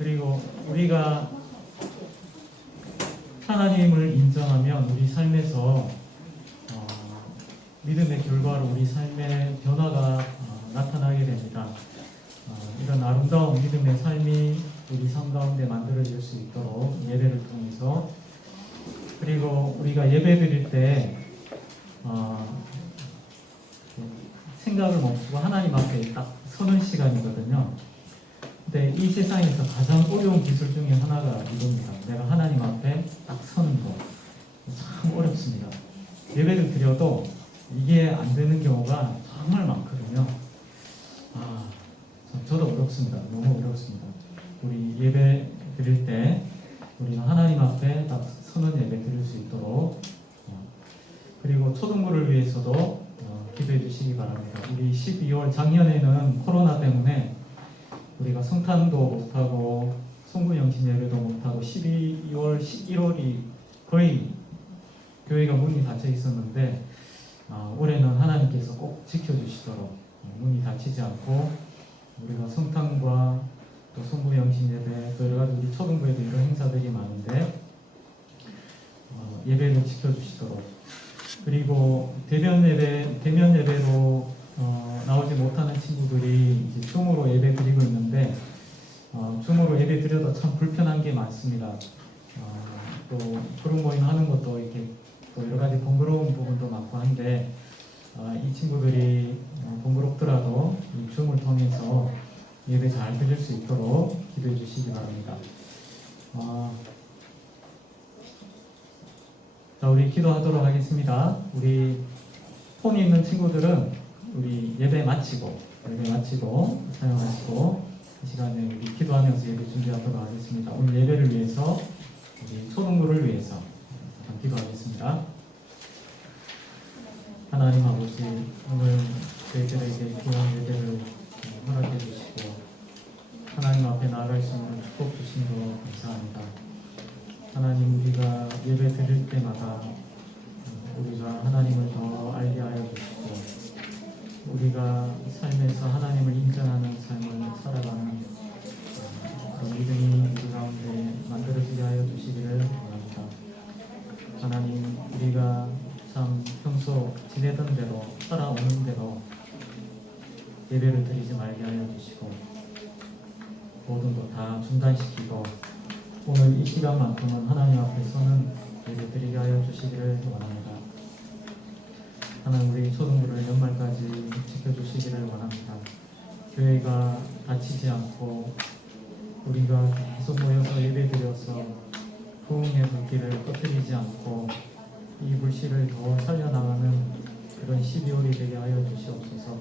그리고 우리가 하나님을 인정하면 우리 삶에서 믿음의 결과로 우리 삶의 변화가 나타나게 됩니다. 이런 아름다운 믿음의 삶이 우리 삶 가운데 만들어질 수 있도록 예배를 통해서, 그리고 우리가 예배 드릴 때 생각을 멈추고 하나님 앞에 딱 서는 시간이거든요. 근데 이 세상에서 가장 어려운 기술 중에 하나가 이겁니다. 내가 하나님 앞에 딱 서는 거 참 어렵습니다. 예배를 드려도 이게 안 되는 경우가 정말 많거든요. 저도 어렵습니다. 너무 어렵습니다. 우리 예배 드릴 때 우리가 하나님 앞에 딱 서는 예배 드릴 수 있도록, 그리고 초등부를 위해서도 기도해 주시기 바랍니다. 우리 12월 작년에는 코로나 때문에 우리가 성탄도 못하고 송구영신 예배도 못하고 12월, 11월이 거의 교회가 문이 닫혀 있었는데 올해는 하나님께서 꼭 지켜주시도록 문이 닫히지 않고 우리가 성탄과 또 송구영신 예배, 또 여러 가지 우리 초등부에도 이런 행사들이 많은데 예배를 지켜주시도록, 그리고 대면 예배로 나오지 못하는 친구들이 이제 줌으로 예배 드리고 있는데 줌으로 예배 드려도 참 불편한 게 많습니다. 또 그룹 모임 하는 것도 이렇게 또 여러 가지 번거로운 부분도 많고 한데 이 친구들이 번거롭더라도 이 줌을 통해서 예배 잘 드릴 수 있도록 기도해 주시기 바랍니다. 자, 우리 기도하도록 하겠습니다. 우리 폰이 있는 친구들은 우리 예배 마치고 사용하시고 이 시간에 우리 기도하면서 예배 준비하도록 하겠습니다. 오늘 예배를 위해서 우리 초등부를 위해서 기도하겠습니다. 하나님 아버지, 오늘 저희들에게 귀한 예배를 허락해 주시고 하나님 앞에 나아갈 수 있는 축복 주신 거 감사합니다. 하나님, 우리가 예배 드릴 때마다 우리가 하나님을 더 알게 하여 주시고 우리가 삶에서 하나님을 인정하는 삶을 살아가는 그런 믿음이 우리 가운데 만들어지게 하여 주시기를 원합니다. 하나님, 우리가 참 평소 지내던 대로 살아오는 대로 예배를 드리지 말게 하여 주시고 모든 것 다 중단시키고 오늘 이 시간만큼은 하나님 앞에서는 예배 드리게 하여 주시기를 원합니다. 하나님, 우리 초등부를 연말까지 지켜주시기를 원합니다. 교회가 다치지 않고 우리가 계속 모여서 예배 드려서 부흥의 불길을 꺼뜨리지 않고 이 불씨를 더 살려나가는 그런 12월이 되게 하여 주시옵소서.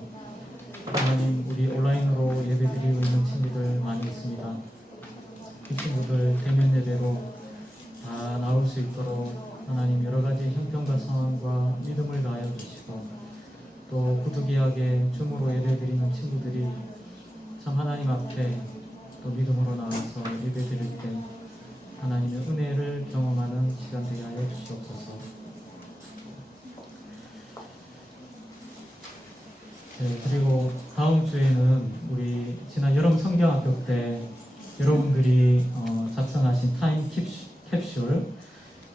하나님, 우리 온라인으로 예배 드리고 있는 친구들 많이 있습니다. 이 친구들 대면 예배로 다 나올 수 있도록 하나님 여러 가지 형편과 상황과 믿음을 다하여 주시고 또 부득이하게 줌으로 예배 드리는 친구들이 참 하나님 앞에 또 믿음으로 나와서 예배 드릴 때 하나님의 은혜를 경험하는 시간 되게 하여 주시옵소서. 그리고 다음 주에는 우리 지난 여름 성경학교 때 여러분들이 작성하신 타임 캡슐,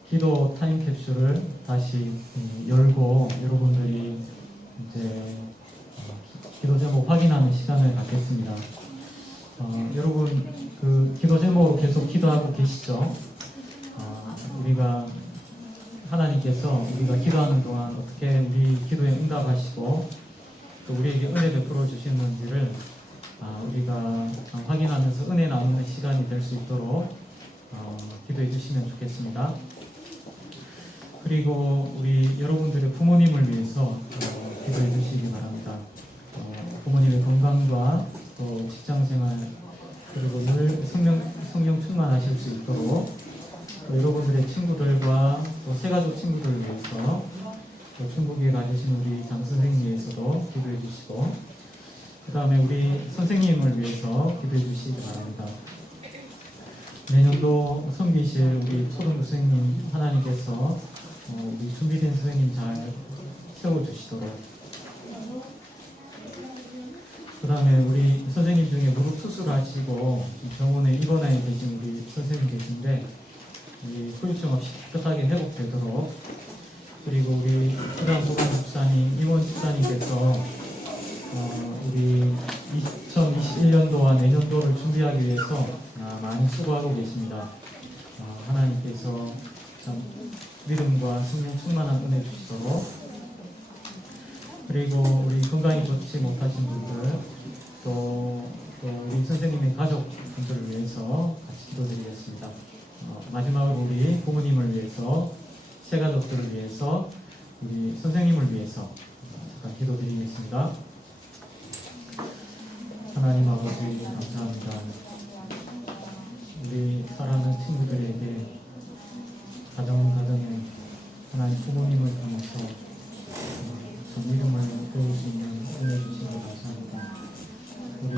기도 타임 캡슐을 다시 열고 여러분들이 이제 기도 제목 확인하는 시간을 갖겠습니다. 여러분 그 기도 제목으로 계속 기도하고 계시죠? 우리가 하나님께서 우리가 기도하는 동안 어떻게 우리 기도에 응답하시고 또 우리에게 은혜 베풀어 주시는지를 우리가 확인하면서 은혜 나누는 시간이 될 수 있도록 기도해 주시면 좋겠습니다. 그리고 우리 여러분들의 부모님을 위해서 기도해 주시기 바랍니다. 부모님의 건강과 또 직장생활 그리고 늘 성령 충만하실 수 있도록 또 여러분들의 친구들과 또 새가족 친구들을 위해서 또 중국에 가주신 우리 장 선생님 위해서도 기도해 주시고 그 다음에 우리 선생님을 위해서 기도해 주시기 바랍니다. 내년도 섬기실 우리 초등부 선생님 하나님께서 우리 준비된 선생님 잘 세워주시도록 그 다음에 우리 선생님 중에 무릎 수술하시고 가지고 병원에 입원해 계신 우리 선생님 계신데 이 후유증 없이 깨끗하게 회복되도록, 그리고 우리 부담 보건 집사님, 임원 집사님께서 우리 2021년도와 내년도를 준비하기 위해서 많이 수고하고 계십니다. 하나님께서 참 믿음과 성령 충만한 은혜 주시도록, 그리고 우리 건강이 좋지 못하신 분들, 또 우리 선생님의 가족분들을 위해서 같이 기도드리겠습니다. 마지막으로 우리 부모님을 위해서, 새 가족들을 위해서, 우리 선생님을 위해서 잠깐 기도드리겠습니다. 하나님 아버지 감사합니다. 우리 사랑하는 친구들에게 가정에 하나님 부모님을 통해서 믿음을 배울 수 있는 은혜 주시고 감사합니다. 우리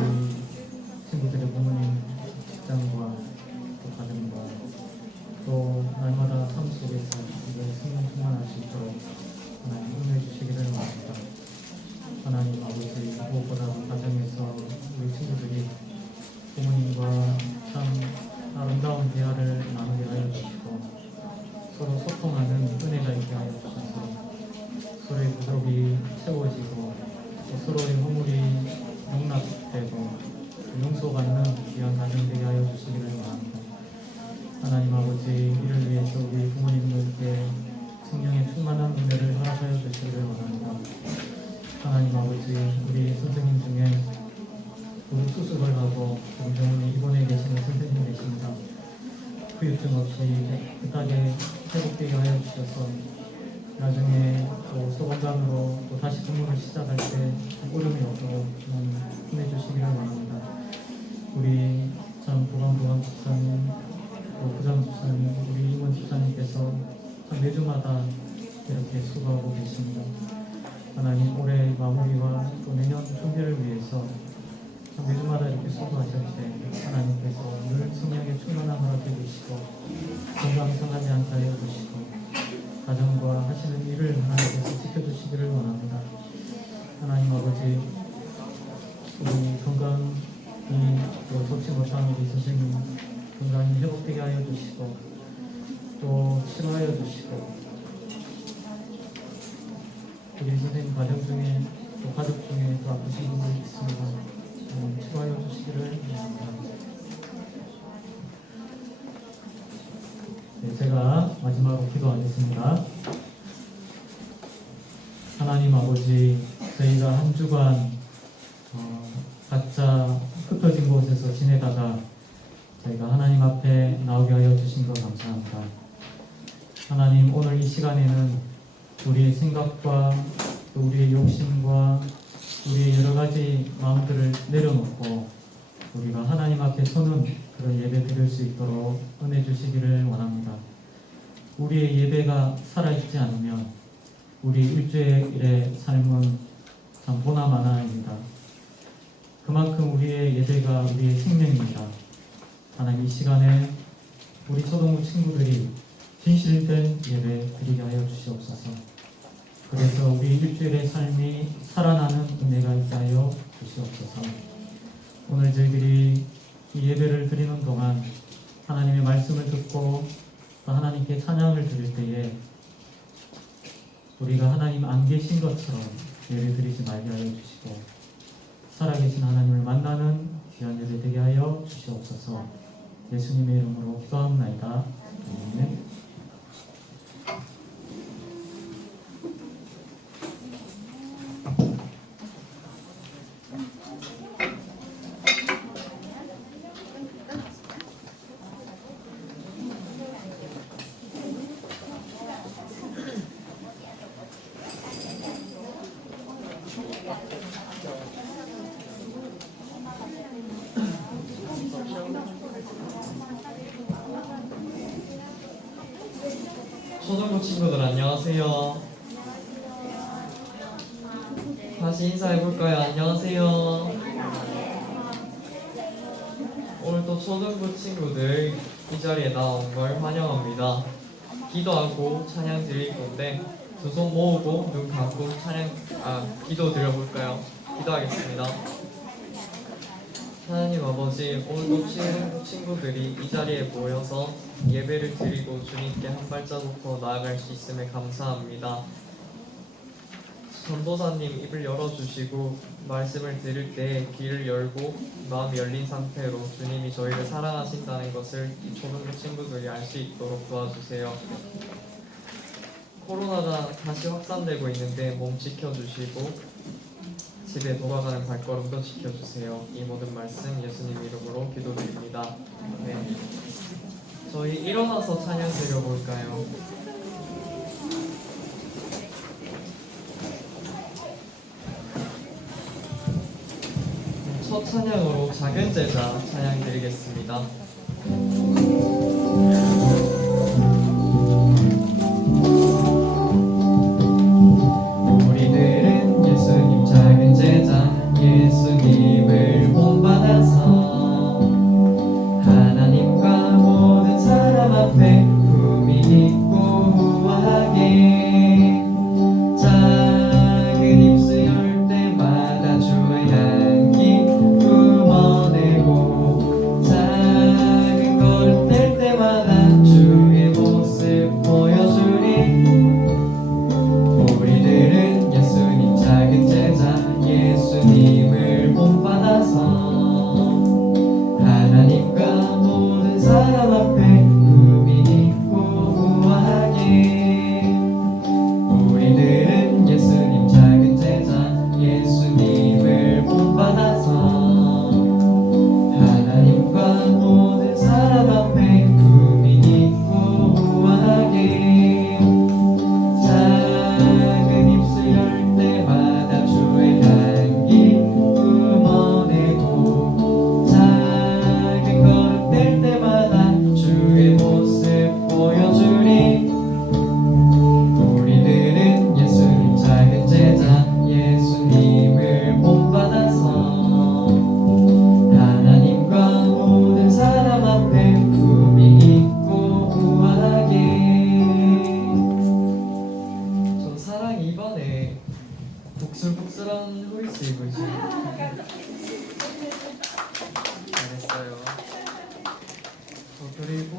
친구들의 부모님 직장과 또 가정과 또 날마다 삶 속에서 성령 충만할 수 있도록 하나님 은혜 주시기를 원합니다. 하나님 아버지, 무엇보다도 가정에서 우리 친구들이 부모님과 참 아름다운 대화를 나누게 하여 주시고 서로 소통하는 은혜가 있게 하여 주셔서 서로의 부족이 채워지고 또 서로의 허물이 용납되고 용서받는 귀한 가정 되게 하여 주시기를 원합니다. 하나님 아버지, 이를 위해서 우리 부모님들께 성령의 충만한 은혜를 허락하여 주시기를 원합니다. 하나님 아버지, 우리 선생님 중에 우리 수술을 하고 우리 병원에 입원해 계시는 선생님 계십니다. 후유증 없이 깨끗하게 회복되게 하여 주셔서 나중에 또 소건장으로 또 다시 근무를 시작할 때 어려움이 없도록 힘내 주시기를 원합니다. 우리 참 보감 집사님, 또 부장 집사님, 우리 임원 집사님께서 참 매주마다 이렇게 수고하고 계십니다. 하나님, 올해 마무리와 또 내년 준비를 위해서 참 매주마다 이렇게 수고하실 때 하나님께서 늘 성령의 충만한 허락해 주시고 건강 상하지 않게 하여 주시고 가정과 하시는 일을 하나님께서 지켜주시기를 원합니다. 하나님 아버지, 우리 건강이 또 좋지 못한 우리 선생님 건강이 회복되게 하여 주시고 또 치료하여 주시고, 우리 선생님 가정 중에 또 가족 중에 또 아프신 분들이 있습니다. 치료하여 주시기를 원합니다. 네, 제가 마지막으로 기도하겠습니다. 하나님 아버지, 저희가 한 주간 각자 흩어진 곳에서 지내다가 저희가 하나님 앞에 나오게 하여 주신 것 감사합니다. 하나님, 오늘 이 시간에는 우리의 생각과 또 우리의 욕심과 우리의 여러 가지 마음들을 내려놓고 우리가 하나님 앞에 서는 그런 예배 드릴 수 있도록 은혜 주시기를 원합니다. 우리의 예배가 살아있지 않으면 우리 일주일의 삶은 참 보나마나입니다. 그만큼 우리의 예배가 우리의 생명입니다. 하나님, 이 시간에 우리 초동부 친구들이 진실된 예배 드리게 하여 주시옵소서. 그래서 우리 일주일의 삶이 살아나는 은혜가 있게 하여 주시옵소서. 오늘 저희들이 이 예배를 드리는 동안 하나님의 말씀을 듣고 또 하나님께 찬양을 드릴 때에 우리가 하나님 안 계신 것처럼 예배 드리지 말게 하여 주시고 살아계신 하나님을 만나는 귀한 예배 되게 하여 주시옵소서. 예수님의 이름으로 기도합나이다. 아멘. 초등부 친구들 안녕하세요. 다시 인사해볼까요? 안녕하세요. 오늘도 초등부 친구들 이 자리에 나온 걸 환영합니다. 기도하고 찬양 드릴 건데 두 손 모으고 눈 감고 기도 드려볼까요? 기도하겠습니다. 하나님 아버지, 오늘도 친구들이 이 자리에 모여서 예배를 드리고 주님께 한 발자국 더 나아갈 수 있음에 감사합니다. 전도사님 입을 열어주시고 말씀을 들을 때 귀를 열고 마음이 열린 상태로 주님이 저희를 사랑하신다는 것을 이 초등부 친구들이 알 수 있도록 도와주세요. 코로나가 다시 확산되고 있는데 몸 지켜주시고 집에 돌아가는 발걸음도 지켜주세요. 이 모든 말씀 예수님 이름으로 기도드립니다. 네. 저희 일어나서 찬양 드려볼까요? 첫 찬양으로 작은 제자 찬양 드리겠습니다. 우리들은 예수님 작은 제자 예수님을 본받아서 하나님과 모든 사람 앞에 품위 있고 우아하게 작은 입술 열 때마다 주의 향기 품어내고 작은 걸음 뗄 때마다 주의 모습 보여주리. 우리들은 예수님 작은 제자 예수님을 본받아서 하나님과 모든 사람 앞에 품위 있고 우아하게 우리들은 예수님 작은 제자 예수님을 본받아서 하나님과 모든 사람 앞에 품위 있고 우아하게 작은 입술 열 때마다 주의 향기 품어내고 작은 걸음 뗄 때마다 주의 모습 보여주리. 우리들은 예수님 작은 제자 예수님을 본받아서 하나님과 모든 사람 앞에 품위 있고 우아하게. 전 사랑 이번에 복슬복슬한 후리스 입으시 잘했어요. 그리고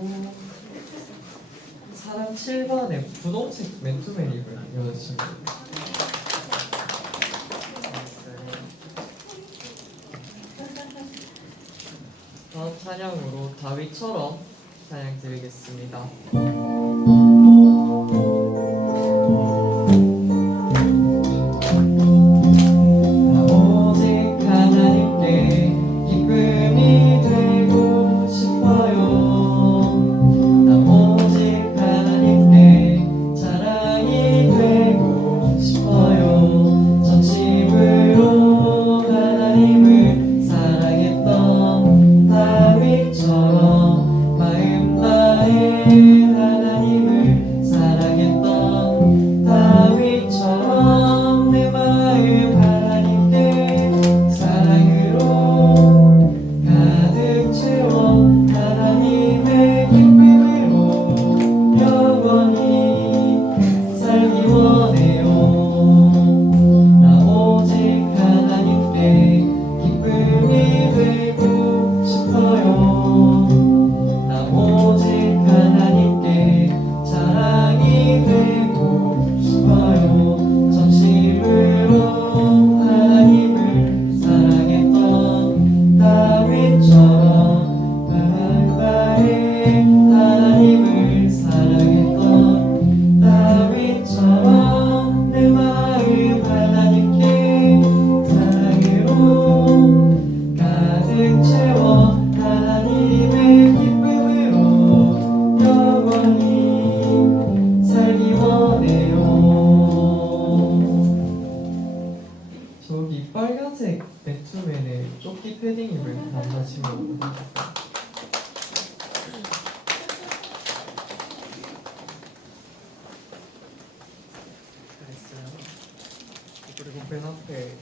사랑 7번에 분홍색 맨투맨 입은 여자친구 잘했어요. 다음 찬양으로 다윗처럼 찬양 드리겠습니다. 오직 하나님께 기쁨이 되고 싶어요. 나 오직 하나님께 자랑이 되고 싶어요. 전심으로 하나님을 사랑했던 다윗처럼 마음 다해 하나님을 사랑했던 다윗처럼 내 마음 하나님께 사랑으로 가득 채워 하나님의 기쁨으로 영원히 살기 원해요. 나 오직 하나님께 기쁨이 되고 싶어요. 나 오직 하나님께 자랑이 되고 싶어요. 전심으로 하나님을 사랑했던 다윗처럼 마음 다해 하나님을 사랑했던 다윗처럼 내 마음 하나님께 사랑으로 가득 채워 하나님의 기쁨으로 영원히 살기 원해요. 저기 빨간색 맨투맨에 조끼 패딩 입은 남자친구 잘했어요. 그리고 bên 앞에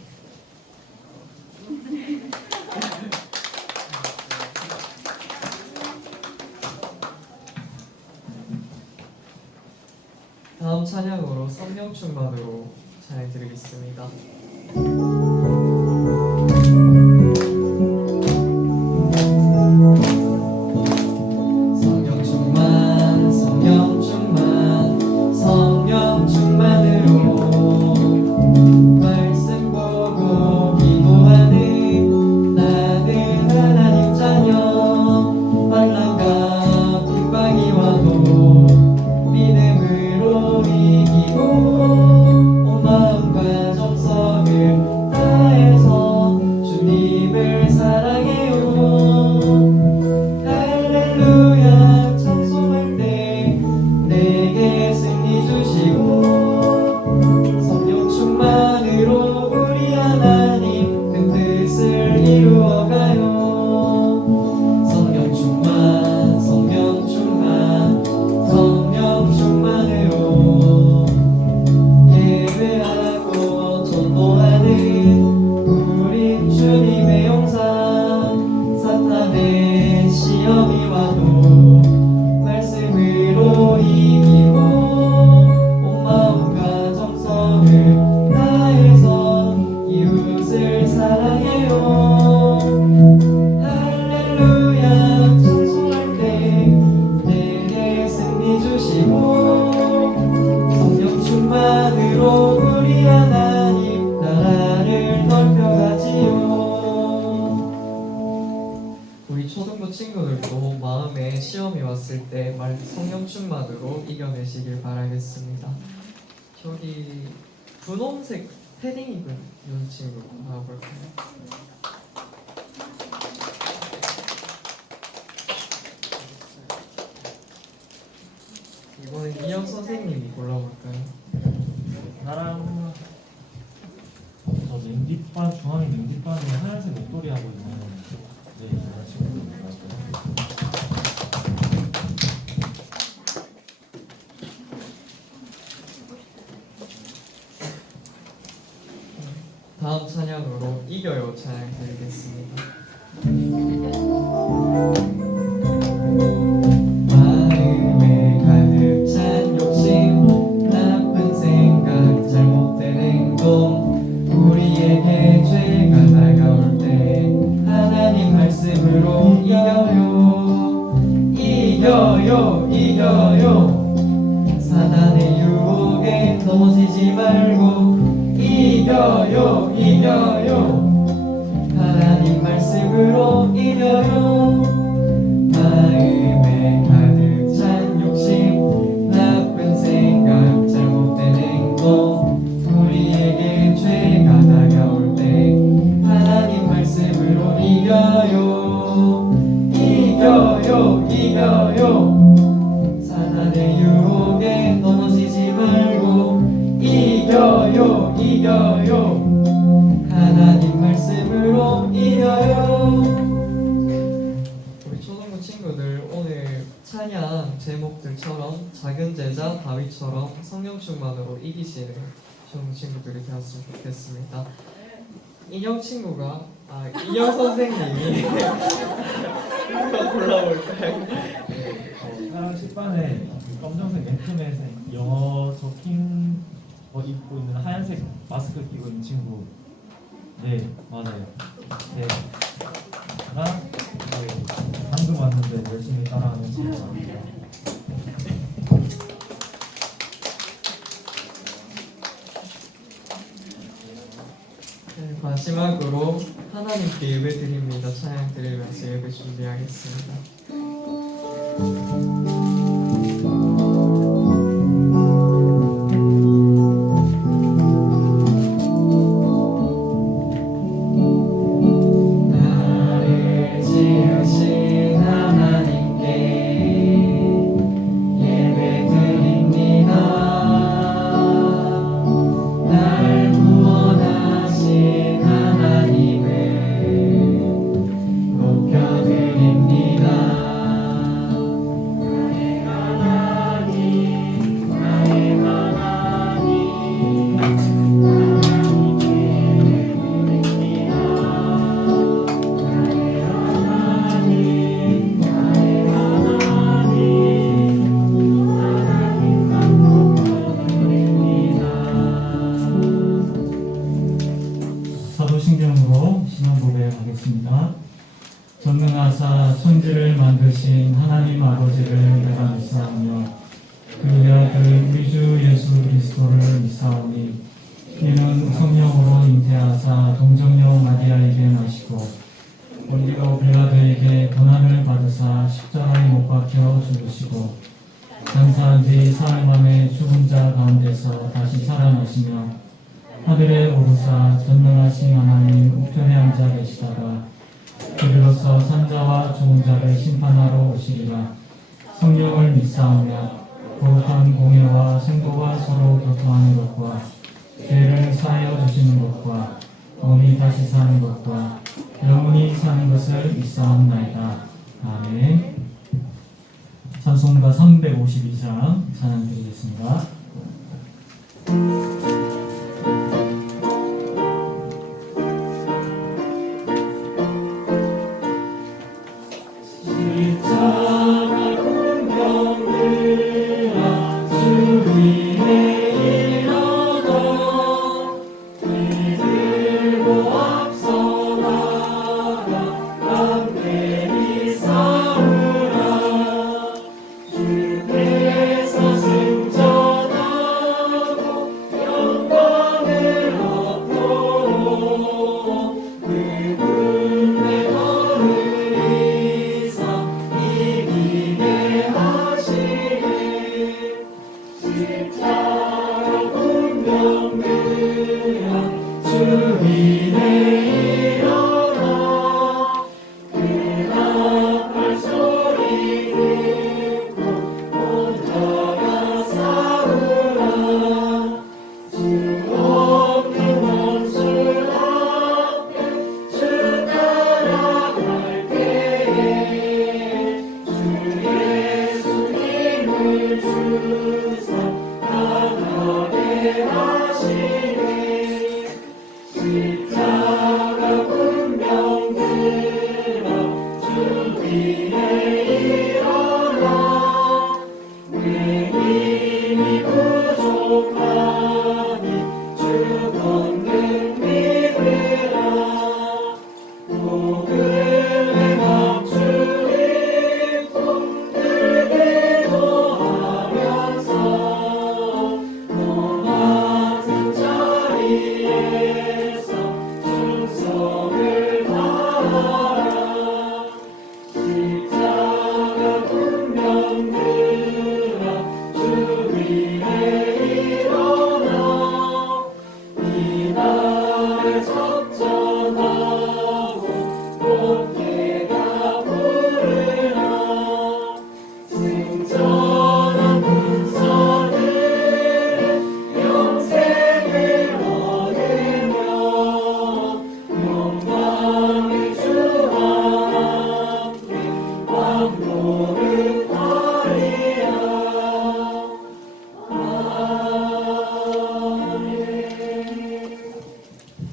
다음 찬양으로 성령 충만으로 찬양 드리겠습니다. 초등부 친구들도 마음에 시험이 왔을 때 성령 충만으로 이겨내시길 바라겠습니다. 저기 분홍색 패딩 입은 이 친구 나와볼까요? 이번엔 이영 선생님이 골라볼까요? 나랑 저 냉기반 중앙에 냉기반에 하얀색 목도리 하고 있는 여자친구를 골랐어요. 다음 찬양으로 이겨요 찬양 드리겠습니다. 마음에 가득 찬 욕심, 나쁜 생각, 잘못된 행동, 우리에게 죄가 다가올 때 하나님 말씀으로 이겨요, 이겨요. 사단의 유혹에 넘어지지 말고 이겨요, 이겨요. 하나님 말씀으로 이겨요. 마음에 가득 찬 욕심, 나쁜 생각, 잘못된 행동, 우리에게 죄가 다가올 때 하나님 말씀으로 이겨요, 이겨요, 이겨요. 사단의 유혹에 넘어지지 말고 이겨요, 이겨요. 하나님 말씀으로 이겨요. 우리 초등부 친구들 오늘 찬양 제목들처럼 작은 제자 다윗처럼 성령 충만으로 이기시는 초등부 친구들이 되었으면 좋겠습니다. 인형 선생님이 이거 골라볼까요? 나랑 10반에 검정색 맨투맨에 영어 적힌 거 입고 있는 하얀색 마스크 끼고 있는 친구. 네, 맞아요. 네. 방금 왔는데 열심히 따라하는 친구입니다. 네, 마지막으로 하나님께 예배 드립니다. 찬양 드리면서 예배 준비하겠습니다. 나를 지으신 하나님께 예배 드립니다. 날 구원하신 하나님을 높여드립니다. 나의 하나님, 나의 하나님, 하나님께 예배드립니다. 나의 하나님, 나의 하나님, 하나님만 높여드립니다. 사도신경으로 신앙 고백하겠습니다. 전능하사 천지를 만드신 하나님 아버지를 내가 믿사오며 그 아들 우리 주 예수 그리스도를 믿사오니 이는 성령으로 잉태하사 동정녀 마리아에게 나시고 본디오 빌라도에게 고난을 받으사 십자가에 못 박혀 죽으시고 장사한 뒤 사흘 만에 죽은 자 가운데서 다시 살아나시며 하늘에 오르사 전능하신 하나님 우편에 앉아 계시다가 그리로서 산자와 죽은 자를 심판하러 오시리라. 성령을 믿사오며 거룩한 공예와 성도와 서로 교통하는 것과 죄를 사하여 주시는 것과 몸이 다시 사는 것과 영원히 사는 것을 믿사옵나이다. 아멘. 찬송가 352장 찬양 드리겠습니다. 십자가 공경들아 주 위에 일어나 들고 앞서 나가 함께 싸우라. 주께서 승천하고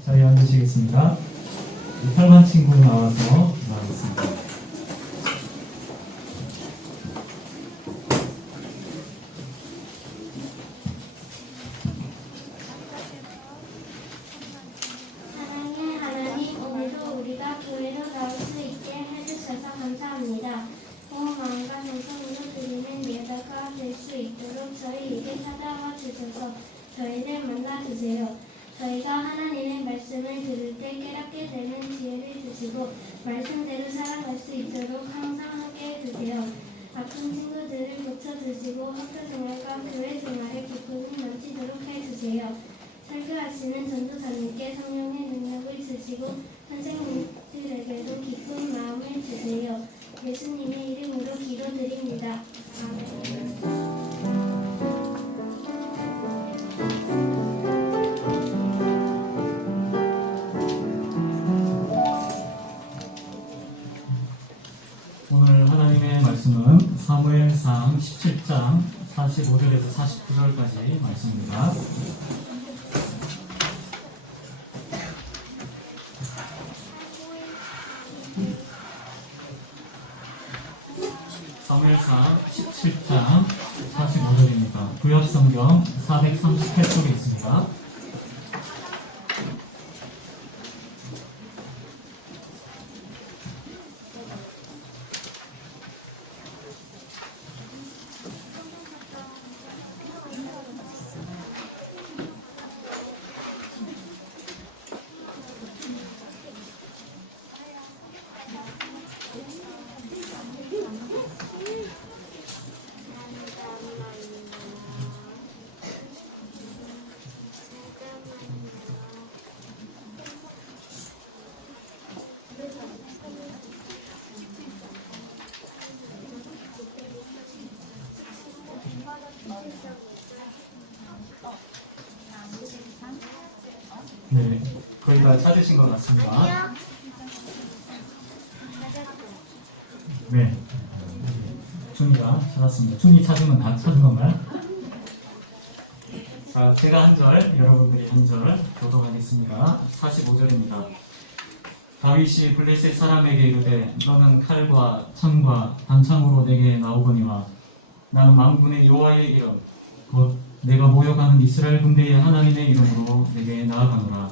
자리에 앉으시겠습니다. 8반 친구 나와서 나가겠습니다. 사랑의 하나님, 오늘도 우리가 교회로 나올 수 있게 해주셔서 감사합니다. 마음과 정성으로 드리는 예배가 될 수 있도록 저희에게 찾아와 주셔서 저희를 만나주세요. 저희가 하나님의 말씀을 들을 때 깨닫게 되는 지혜를 주시고 말씀대로 살아갈 수 있도록 항상 함께 해주세요. 아픈 친구들을 고쳐주시고 학교 생활과 교회 생활에 기쁨이 넘치도록 해주세요. 설교하시는 전도사님께 성령의 능력을 주시고 선생님들에게도 기쁜 마음을 주세요. 예수님의 이름으로 기도드립니다. 아멘. 오늘 하나님의 말씀은 사무엘상 17장 45절에서 49절까지 말씀입니다. 사무엘상 17장 45절입니다. 구약성경 438쪽에 있습니다. 네, 거의 다 찾으신 것 같습니다. 네, 준이가 찾았습니다. 준이 찾으면 다 찾은 건가요? 자, 제가 한 절, 여러분들이 한 절 교독하겠습니다. 45절입니다. 다윗이 블레셋 사람에게 이르되 너는 칼과 창과 단창으로 내게 나오거니와 나는 만군의 여호와의 이름 곧 내가 모욕하는 이스라엘 군대의 하나님의 이름으로 내게 나아가노라.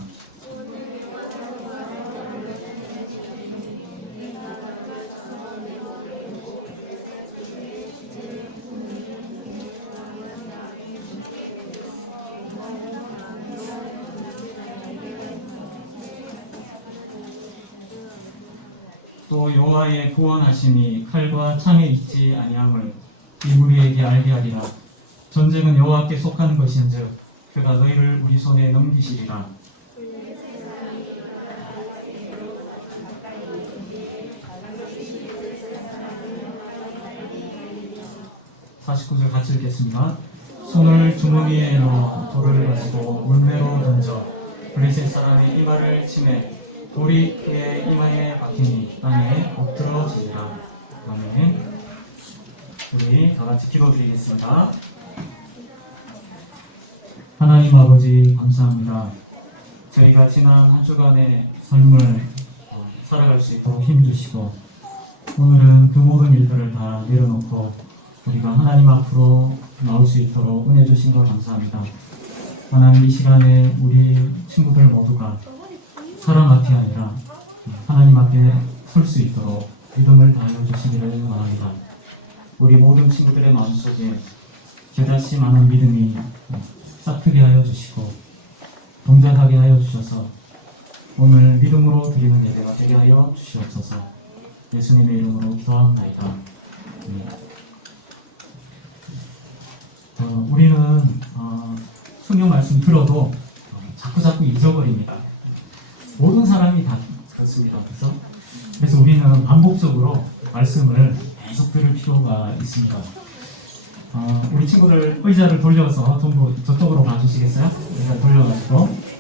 또 여호와의 구원하심이 칼과 창에 있지 아니함을 이 무리에게 알게 하리라. 전쟁은 여호와께 속하는 것인즉 그가 너희를 우리 손에 넘기시리라. (49절) 같이 읽겠습니다. 손을 주머니에 넣어 돌을 가지고 물매로 던져 블레셋 사람의 이마를 치매 돌이 그의 이마에 박히니 땅에 엎드러지리라. 아멘. 우리 다 같이 기도드리겠습니다. 하나님 아버지 감사합니다. 저희가 지난 한 주간의 삶을 살아갈 수 있도록 힘주시고 오늘은 그 모든 일들을 다 내려놓고 우리가 하나님 앞으로 나올 수 있도록 은혜 주신 걸 감사합니다. 하나님, 이 시간에 우리 친구들 모두가 사람 앞이 아니라 하나님 앞에 설 수 있도록 믿음을 다하여 주시기를 원합니다. 우리 모든 친구들의 마음속에 겨자씨 많은 믿음이 싹트게 하여 주시고 동작하게 하여 주셔서 오늘 믿음으로 드리는 예배가 되게 하여 주시옵소서. 예수님의 이름으로 기도합니다. 우리는 성경 말씀 들어도 자꾸 잊어버립니다. 모든 사람이 다 그렇습니다. 그래서 우리는 반복적으로 말씀을 계속 들을 필요가 있습니다. 우리 친구들 의자를 돌려서 전부 저쪽으로 가주시겠어요? 의자 돌려가지고.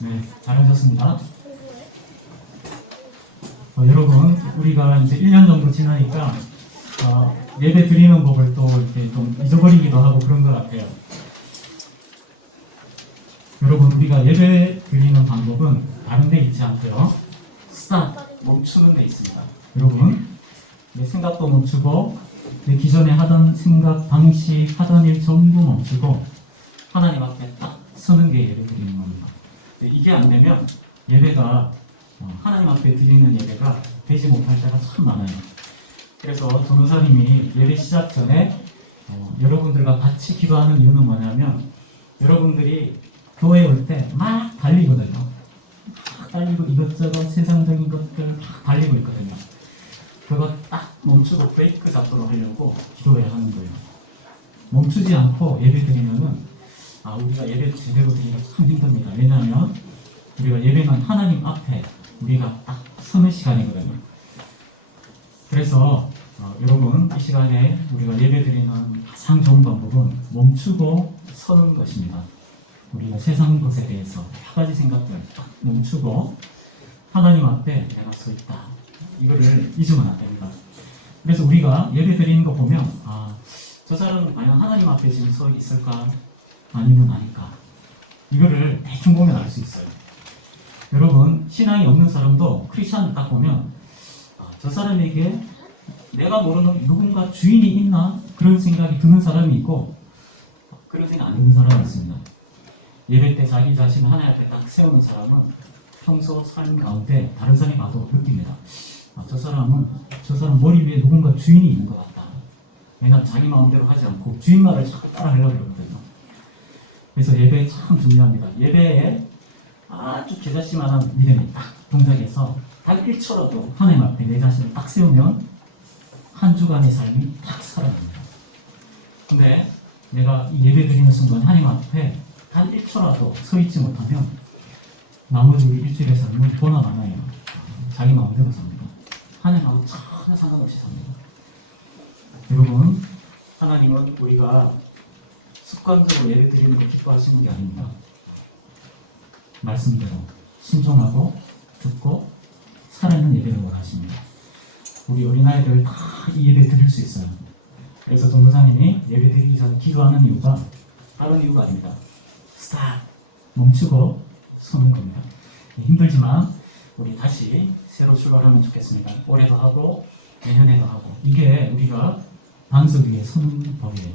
네, 잘하셨습니다. 여러분, 우리가 이제 1년 정도 지나니까 예배 드리는 법을 또 이렇게 좀 잊어버리기도 하고 그런 것 같아요. 여러분, 우리가 예배 드리는 방법은 다른 데 있지 않고요. 스타트, 멈추는 데 있습니다. 여러분, 내 생각도 멈추고 내 기존에 하던 생각, 방식, 하던 일 전부 멈추고 하나님 앞에 딱 서는 게 예배 드리는 겁니다. 이게 안 되면 예배가 하나님 앞에 드리는 예배가 되지 못할 때가 참 많아요. 그래서 전도사님이 예배 시작 전에 여러분들과 같이 기도하는 이유는 뭐냐면 여러분들이 교회에 올 때 막 달리거든요. 막 달리고 이것저것 세상적인 것들 막 달리고 있거든요. 그거 딱 멈추고 브레이크 잡도록 하려고 기도해야 하는 거예요. 멈추지 않고 예배 드리면은 우리가 예배 제대로 드리기가 참 힘듭니다. 왜냐하면 우리가 예배는 하나님 앞에 우리가 딱 서는 시간이거든요. 그래서 여러분, 이 시간에 우리가 예배 드리는 가장 좋은 방법은 멈추고 서는 것입니다. 우리가 세상 것에 대해서 여러 가지 생각들 딱 멈추고 하나님 앞에 내가 서 있다. 이거를 잊으면 안 됩니다. 그래서 우리가 예배 드리는 거 보면 저 사람은 과연 하나님 앞에 지금 서 있을까? 아니면 아닐까? 이거를 대충 보면 알 수 있어요. 여러분, 신앙이 없는 사람도 크리스찬을 딱 보면 저 사람에게 내가 모르는 누군가 주인이 있나? 그런 생각이 드는 사람이 있고 그런 생각 안 드는 사람이 있습니다. 예배 때 자기 자신을 하나님 앞에 딱 세우는 사람은 평소 삶 가운데 다른 사람이 봐도 느낍니다. 저 사람 머리 위에 누군가 주인이 있는 것 같다. 왜냐하면 자기 마음대로 하지 않고 주인 말을 자꾸 따라하려고 그러거든요. 그래서 예배 참 중요합니다. 예배에 아주 겨자씨만한 믿음이 딱 동작해서 단 1초라도 하나님 앞에 내 자신을 딱 세우면 한 주간의 삶이 딱 살아납니다. 근데 내가 이 예배 드리는 순간 하나님 앞에 단 1초라도 서 있지 못하면 나머지 우리 일주일의 삶은 보나 마나예요. 자기 마음대로 삽니다. 하나님하고 전혀 상관없이 삽니다. 여러분, 하나님은 우리가 습관적으로 예배 드리는 거 기뻐하시는 게 아닙니다. 말씀대로 신중하고 듣고 살아있는 예배를 원하십니다. 우리 어린아이들 다 이 예배 드릴 수 있어요. 그래서 전도사님이 예배 드리기 전에 기도하는 이유가 다른 이유가 아닙니다. 스탑! 멈추고 서는 겁니다. 힘들지만 우리 다시 새로 출발하면 좋겠습니다. 올해도 하고 내년에도 하고 이게 우리가 반석 위에 서는 법이에요.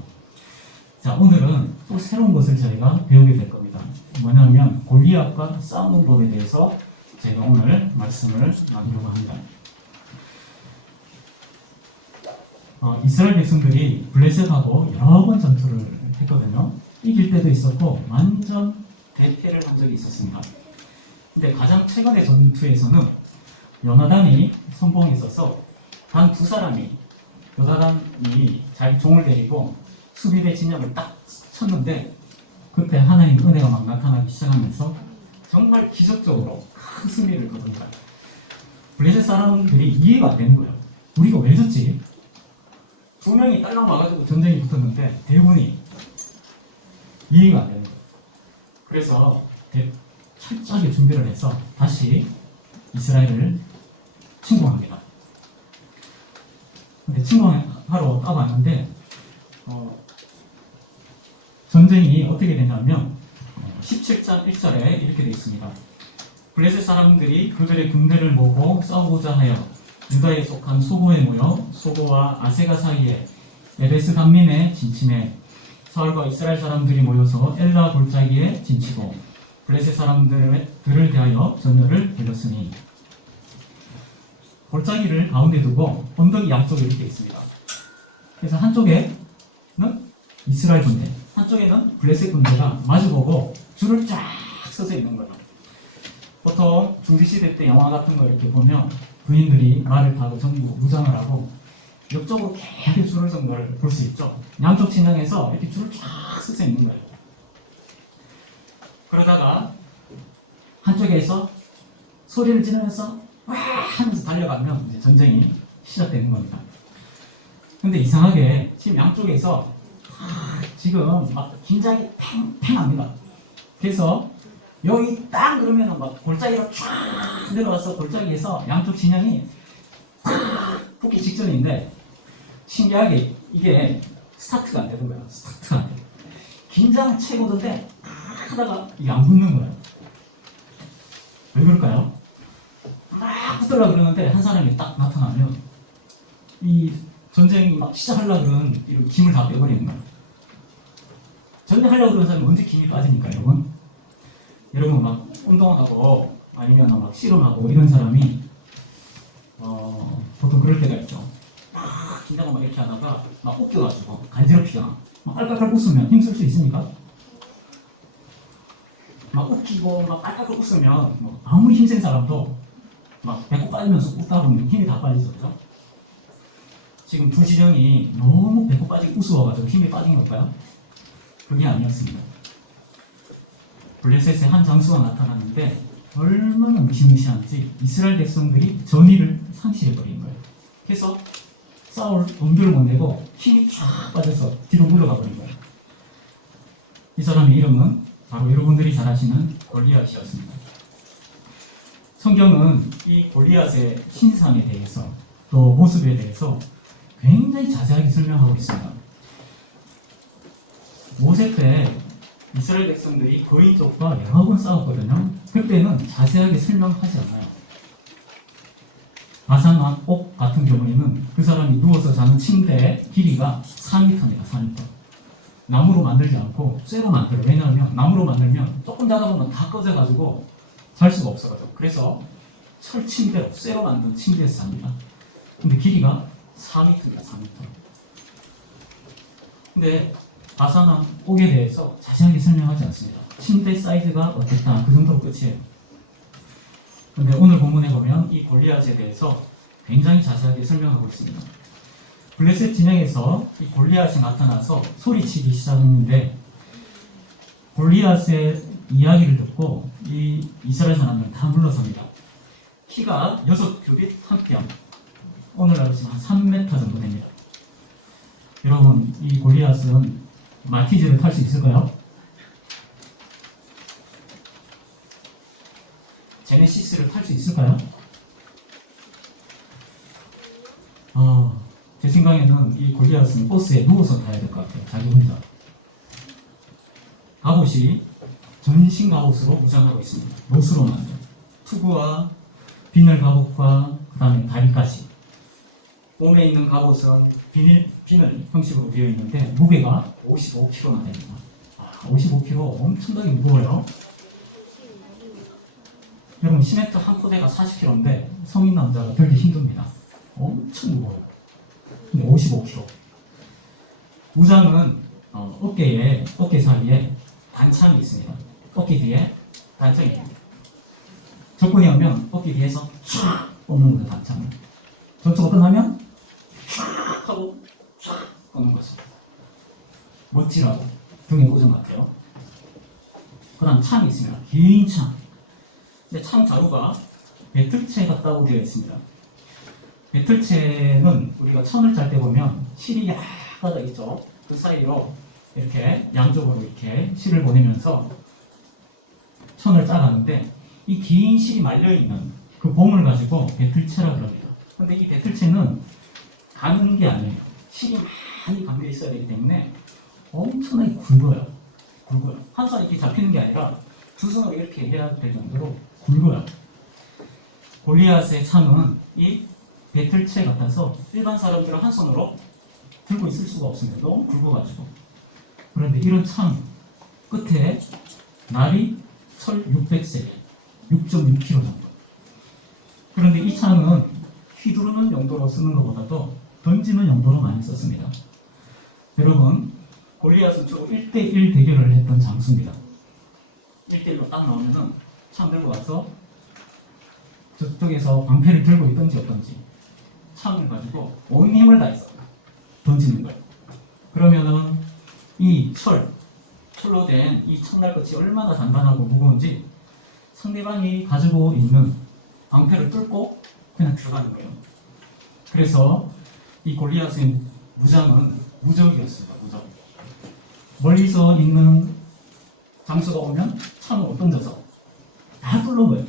자, 오늘은 또 새로운 것을 저희가 배우게 될 겁니다. 뭐냐면 골리앗과 싸우는 법에 대해서 제가 오늘 말씀을 나누려고 합니다. 이스라엘 백성들이 블레셋하고 여러 번 전투를 했거든요. 이길 때도 있었고 완전 대패를 한 적이 있었습니다. 근데 가장 최근의 전투에서는 요나단이 선봉에 있어서 단 두 사람이 요나단이 자기 종을 데리고 수비대 진영을 딱 쳤는데 그때 하나님의 은혜가 막 나타나기 시작하면서 정말 기적적으로 큰 승리를 거둡니다. 블레셋 사람들이 이해가 안 되는 거예요. 우리가 왜 졌지? 두 명이 딸랑 와가지고 전쟁이 붙었는데 대군이 이해가 안 되는 거예요. 그래서 철저하게 준비를 해서 다시 이스라엘을 침공합니다. 근데 침공하러 까봤는데 전쟁이 어떻게 되냐면 17장 1절에 이렇게 되어 있습니다. 블레셋 사람들이 그들의 군대를 모으고 싸우고자 하여 유다에 속한 소고에 모여 소고와 아세가 사이에 에베스 감림에 진침해 사울과 이스라엘 사람들이 모여서 엘라 골짜기에 진치고 블레셋 사람들을 대하여 전열을 벌였으니 골짜기를 가운데 두고 언덕이 양쪽에 이렇게 있습니다. 그래서 한쪽에는 이스라엘 군대, 한쪽에는 블레셋 군대가 마주보고 줄을 쫙 서서 있는 거예요. 보통 중세시대 때 영화 같은 거 이렇게 보면 군인들이 말을 타고 전부 무장을 하고 옆쪽으로 계속 줄을 선 걸 볼 수 있죠. 양쪽 진영에서 이렇게 줄을 쫙 서서 있는 거예요. 그러다가 한쪽에서 소리를 지르면서 와 하면서 달려가면 이제 전쟁이 시작되는 겁니다. 근데 이상하게 지금 양쪽에서 지금 막 긴장이 팽팽합니다. 그래서 여기 딱 그러면 막 골짜기로 쫙 내려와서 골짜기에서 양쪽 진영이 붙기 직전인데 신기하게 이게 스타트가 안 되는 거예요. 스타트가 안 돼. 긴장 최고던데 하다가 이게 안 붙는 거예요. 왜 그럴까요? 막 붙으려고 그러는데 한 사람이 딱 나타나면 이 전쟁이 막 시작하려고 그러는 이런 힘을 다 빼버리는 거예요. 전쟁하려고 그러는 사람이 언제 힘이 빠지니까 여러분? 여러분 막 운동하고 아니면 막 씨름하고 이런 사람이 보통 그럴 때가 있죠. 막 긴장을 막 이렇게 하다가 막 웃겨가지고 간지럽히잖아. 막 깔깔깔 웃으면 힘쓸 수 있습니까? 막 웃기고 막 깔깔깔 웃으면 뭐 아무리 힘센 사람도 막 배꼽 빠지면서 웃다 보면 힘이 다 빠지죠, 그죠? 지금 두 진영이 너무 배꼽 빠지게 우스워가지고 힘이 빠진 걸까요? 그게 아니었습니다. 블레셋의 한 장수가 나타났는데 얼마나 무시무시한지 이스라엘 백성들이 전의를 상실해버린 거예요. 그래서 싸울 엄두를 못 내고 힘이 쫙 빠져서 뒤로 물러가 버린 거예요. 이 사람의 이름은 바로 여러분들이 잘 아시는 골리앗이었습니다. 성경은 이 골리앗의 신상에 대해서 또 모습에 대해서 굉장히 자세하게 설명하고 있습니다. 모세 때 이스라엘 백성들이 거인 쪽과 여러 번 싸웠거든요. 그때는 자세하게 설명하지 않아요. 아상한 옥 같은 경우에는 그 사람이 누워서 자는 침대의 길이가 4m입니다. 4m. 나무로 만들지 않고 쇠로 만들어요. 왜냐하면 나무로 만들면 조금 자다 보면 다 꺼져가지고 잘 수가 없어가지고. 그래서 철 침대로 쇠로 만든 침대에서 잡니다. 근데 길이가 4m입니다. 4m. 근데 아상한 옥에 대해서 자세하게 설명하지 않습니다. 침대 사이즈가 어땠다 그 정도로 끝이에요. 근데 오늘 본문에 보면 이 골리앗에 대해서 굉장히 자세하게 설명하고 있습니다. 블레셋 진영에서 이 골리앗이 나타나서 소리치기 시작했는데 골리앗의 이야기를 듣고 이 이스라엘 사람들은 다 물러섭니다. 키가 6규빗 1평, 오늘날로 치면 한 3m 정도 됩니다. 여러분 이 골리앗은 말티즈를 탈 수 있을까요? 제네시스를 탈 수 있을까요? 제 생각에는 이 골리앗은 버스에 누워서 타야 될 것 같아요. 자기 혼자. 갑옷이 전신 갑옷으로 무장하고 있습니다. 못으로 만든 투구와 비늘 갑옷과 그 다음에 다리까지. 몸에 있는 갑옷은 비늘 형식으로 되어 있는데 무게가 55kg나 됩니다. 55kg 엄청나게 무거워요. 여러분 시멘트 한 포대가 40kg인데 성인 남자가 들기 힘듭니다. 엄청 무거워요. 근데 55kg. 무장은 어깨 사이에 단창이 있습니다. 어깨 뒤에 단창이 있습니다. 적군이 오면 어깨 뒤에서 쫙 꽂는 거예요. 단창을. 전투가 끝나면 쫙 하고 쫙 꽂는 거죠. 멋지라고 등에 꽂은 것 같아요. 그 다음 창이 있습니다. 긴 창. 근데 창 자루가 배틀채 같다고 되어 있습니다. 배틀채는 우리가 천을 짤 때 보면 실이 약하다 있죠. 그 사이로 이렇게 양쪽으로 이렇게 실을 보내면서 천을 짜가는데 이 긴 실이 말려있는 그 봉을 가지고 배틀채라고 합니다. 근데 이 배틀채는 가는 게 아니에요. 실이 많이 감겨 있어야 되기 때문에 엄청나게 굵어요. 굵어요. 한 손에 이렇게 잡히는 게 아니라 두 손으로 이렇게 해야 될 정도로 굵어요. 골리앗의 창은 이 배틀채 같아서 일반 사람들은 한 손으로 들고 있을 수가 없습니다. 너무 굵어가지고. 그런데 이런 창 끝에 날이 철 600세, 6.6kg 정도. 그런데 이 창은 휘두르는 용도로 쓰는 것보다도 던지는 용도로 많이 썼습니다. 여러분, 골리앗은 주로 1대1 대결을 했던 장수입니다. 1대1로 딱 나오면은 창 들고 와서 저쪽에서 방패를 들고 있든지 없든지 창을 가지고 온 힘을 다해서 던지는 거예요. 그러면은 이 철로 된 이 창날것이 얼마나 단단하고 무거운지 상대방이 가지고 있는 방패를 뚫고 그냥 들어가는 거예요. 그래서 이 골리앗의 무장은 무적이었습니다. 무적. 멀리서 있는 장수가 오면 창을 못 던져서 다 뚫는 거예요.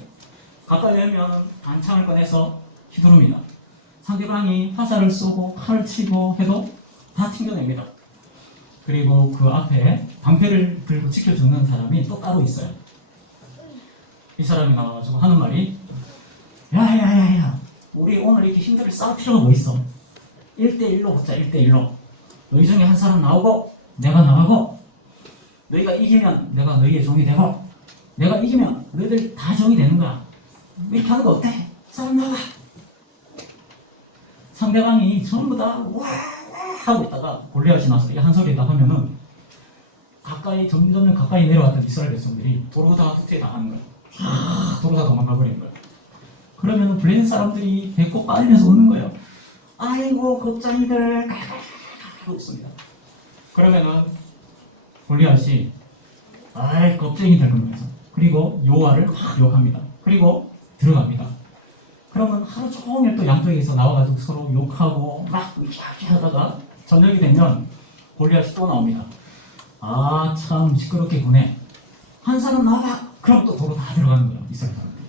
가까이 오면 단창을 꺼내서 휘두릅니다. 상대방이 화살을 쏘고 칼을 치고 해도 다 튕겨냅니다. 그리고 그 앞에 방패를 들고 지켜주는 사람이 또 따로 있어요. 이 사람이 나와가지고 하는 말이 야야야야, 우리 오늘 이렇게 힘들게 싸울 필요가 뭐 있어. 1대1로 붙자. 1대1로 너희 중에 한 사람 나오고 내가 나가고, 너희가 이기면 내가 너희의 종이 되고, 내가 이기면 너희들 다 종이 되는 거야. 이렇게 하는 거 어때? 사람 나와. 상대방이 전부 다 와 하고 있다가 골리앗이 나서 한 소리다 하면은 가까이 점점 가까이 내려왔던 이스라엘 백성들이 도로 다 후퇴 당하는 거예요. 도로 다 도망가 버리는 거예요. 그러면은 블레셋 사람들이 배꼽 빠지면서 웃는 거예요. 아이고 겁쟁이들 하고 있습니다. 그러면은 골리앗이 아이 겁쟁이들 그러면서, 그리고 요아를 막 욕합니다. 그리고 들어갑니다. 그러면 하루 종일 또 양쪽에서 나와가지고 서로 욕하고 막 이렇게 하다가 저녁이 되면 골리앗이 또 나옵니다. 아 참 시끄럽게 구네. 한 사람 나와. 그럼 또 도로 다 들어가는 거예요. 이스라엘 사람들.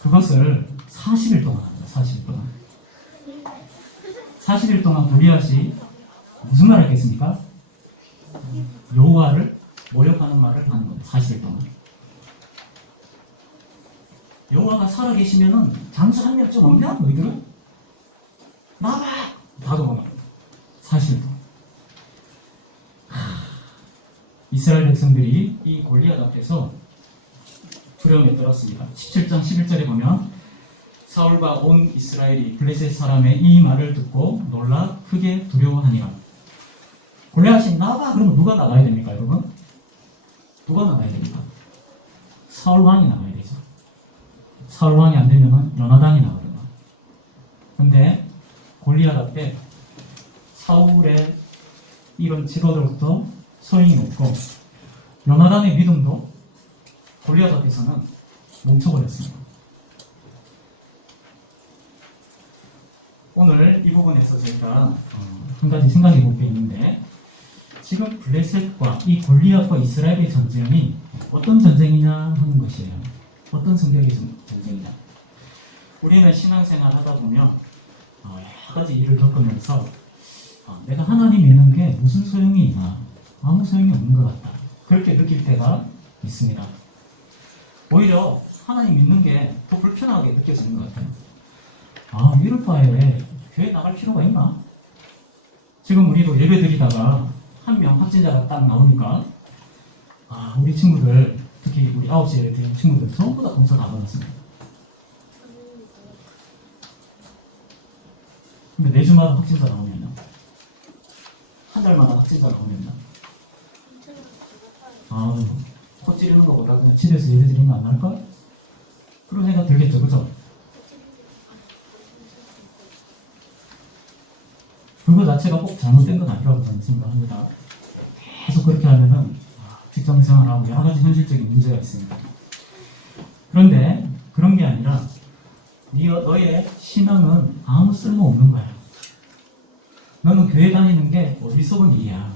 그것을 40일 동안 합니다. 40일 동안. 40일 동안 골리앗이 무슨 말을 했겠습니까? 여호와를 모욕하는 말을 하는 거예요. 40일 동안. 여호와가 살아계시면은 장수 한 명쯤 없냐? 너희들은? 나와! 다 도망가요. 40일 동안. 이스라엘 백성들이 이 골리앗 앞에서 두려움에 떨었습니다. 17장 11절에 보면 사울과 온 이스라엘이 블레셋 사람의 이 말을 듣고 놀라 크게 두려워하니라. 골리앗이 나와! 그러면 누가 나가야 됩니까, 여러분? 누가 나가야 됩니까? 사울 왕이 나가야 되죠. 사울 왕이 안 되면은 요나단이 나가거든요. 근데 골리앗 앞에 사울의 이런 지도들부터 소용이 없고 요나단의 믿음도 골리앗 앞에서는 멈춰버렸습니다. 오늘 이 부분에서 제가 한 가지 생각해 볼 게 있는데, 지금 블레셋과 이 골리앗과 이스라엘의 전쟁이 어떤 전쟁이냐 하는 것이에요. 어떤 성격의 전쟁이냐. 우리는 신앙생활 하다 보면 여러 가지 일을 겪으면서 내가 하나님 믿는 게 무슨 소용이 있나, 아무 소용이 없는 것 같다, 그렇게 느낄 때가 있습니다. 오히려 하나님 믿는 게 더 불편하게 느껴지는 것 같아요. 이럴 바에 교회 나갈 필요가 있나? 지금 우리도 예배 드리다가 한 명 확진자가 딱 나오니까 우리 친구들, 특히 우리 9시 예배 드리는 친구들 전부 다 검사 다 받았습니다. 근데 매주마다 확진자 나오면요, 한 달마다 확진자 나오면요, 코 찌르는 거보다 그냥 집에서 예배 드리는 거 안 나을까? 그런 생각 들겠죠, 그죠? 그거 자체가 꼭 잘못된 건 아니라고 저는 생각합니다. 계속 그렇게 하면은 직장 생활하고 여러 가지 현실적인 문제가 있습니다. 그런데 그런 게 아니라 너의 신앙은 아무 쓸모 없는 거야. 너는 교회 다니는 게 어리석은 일이야.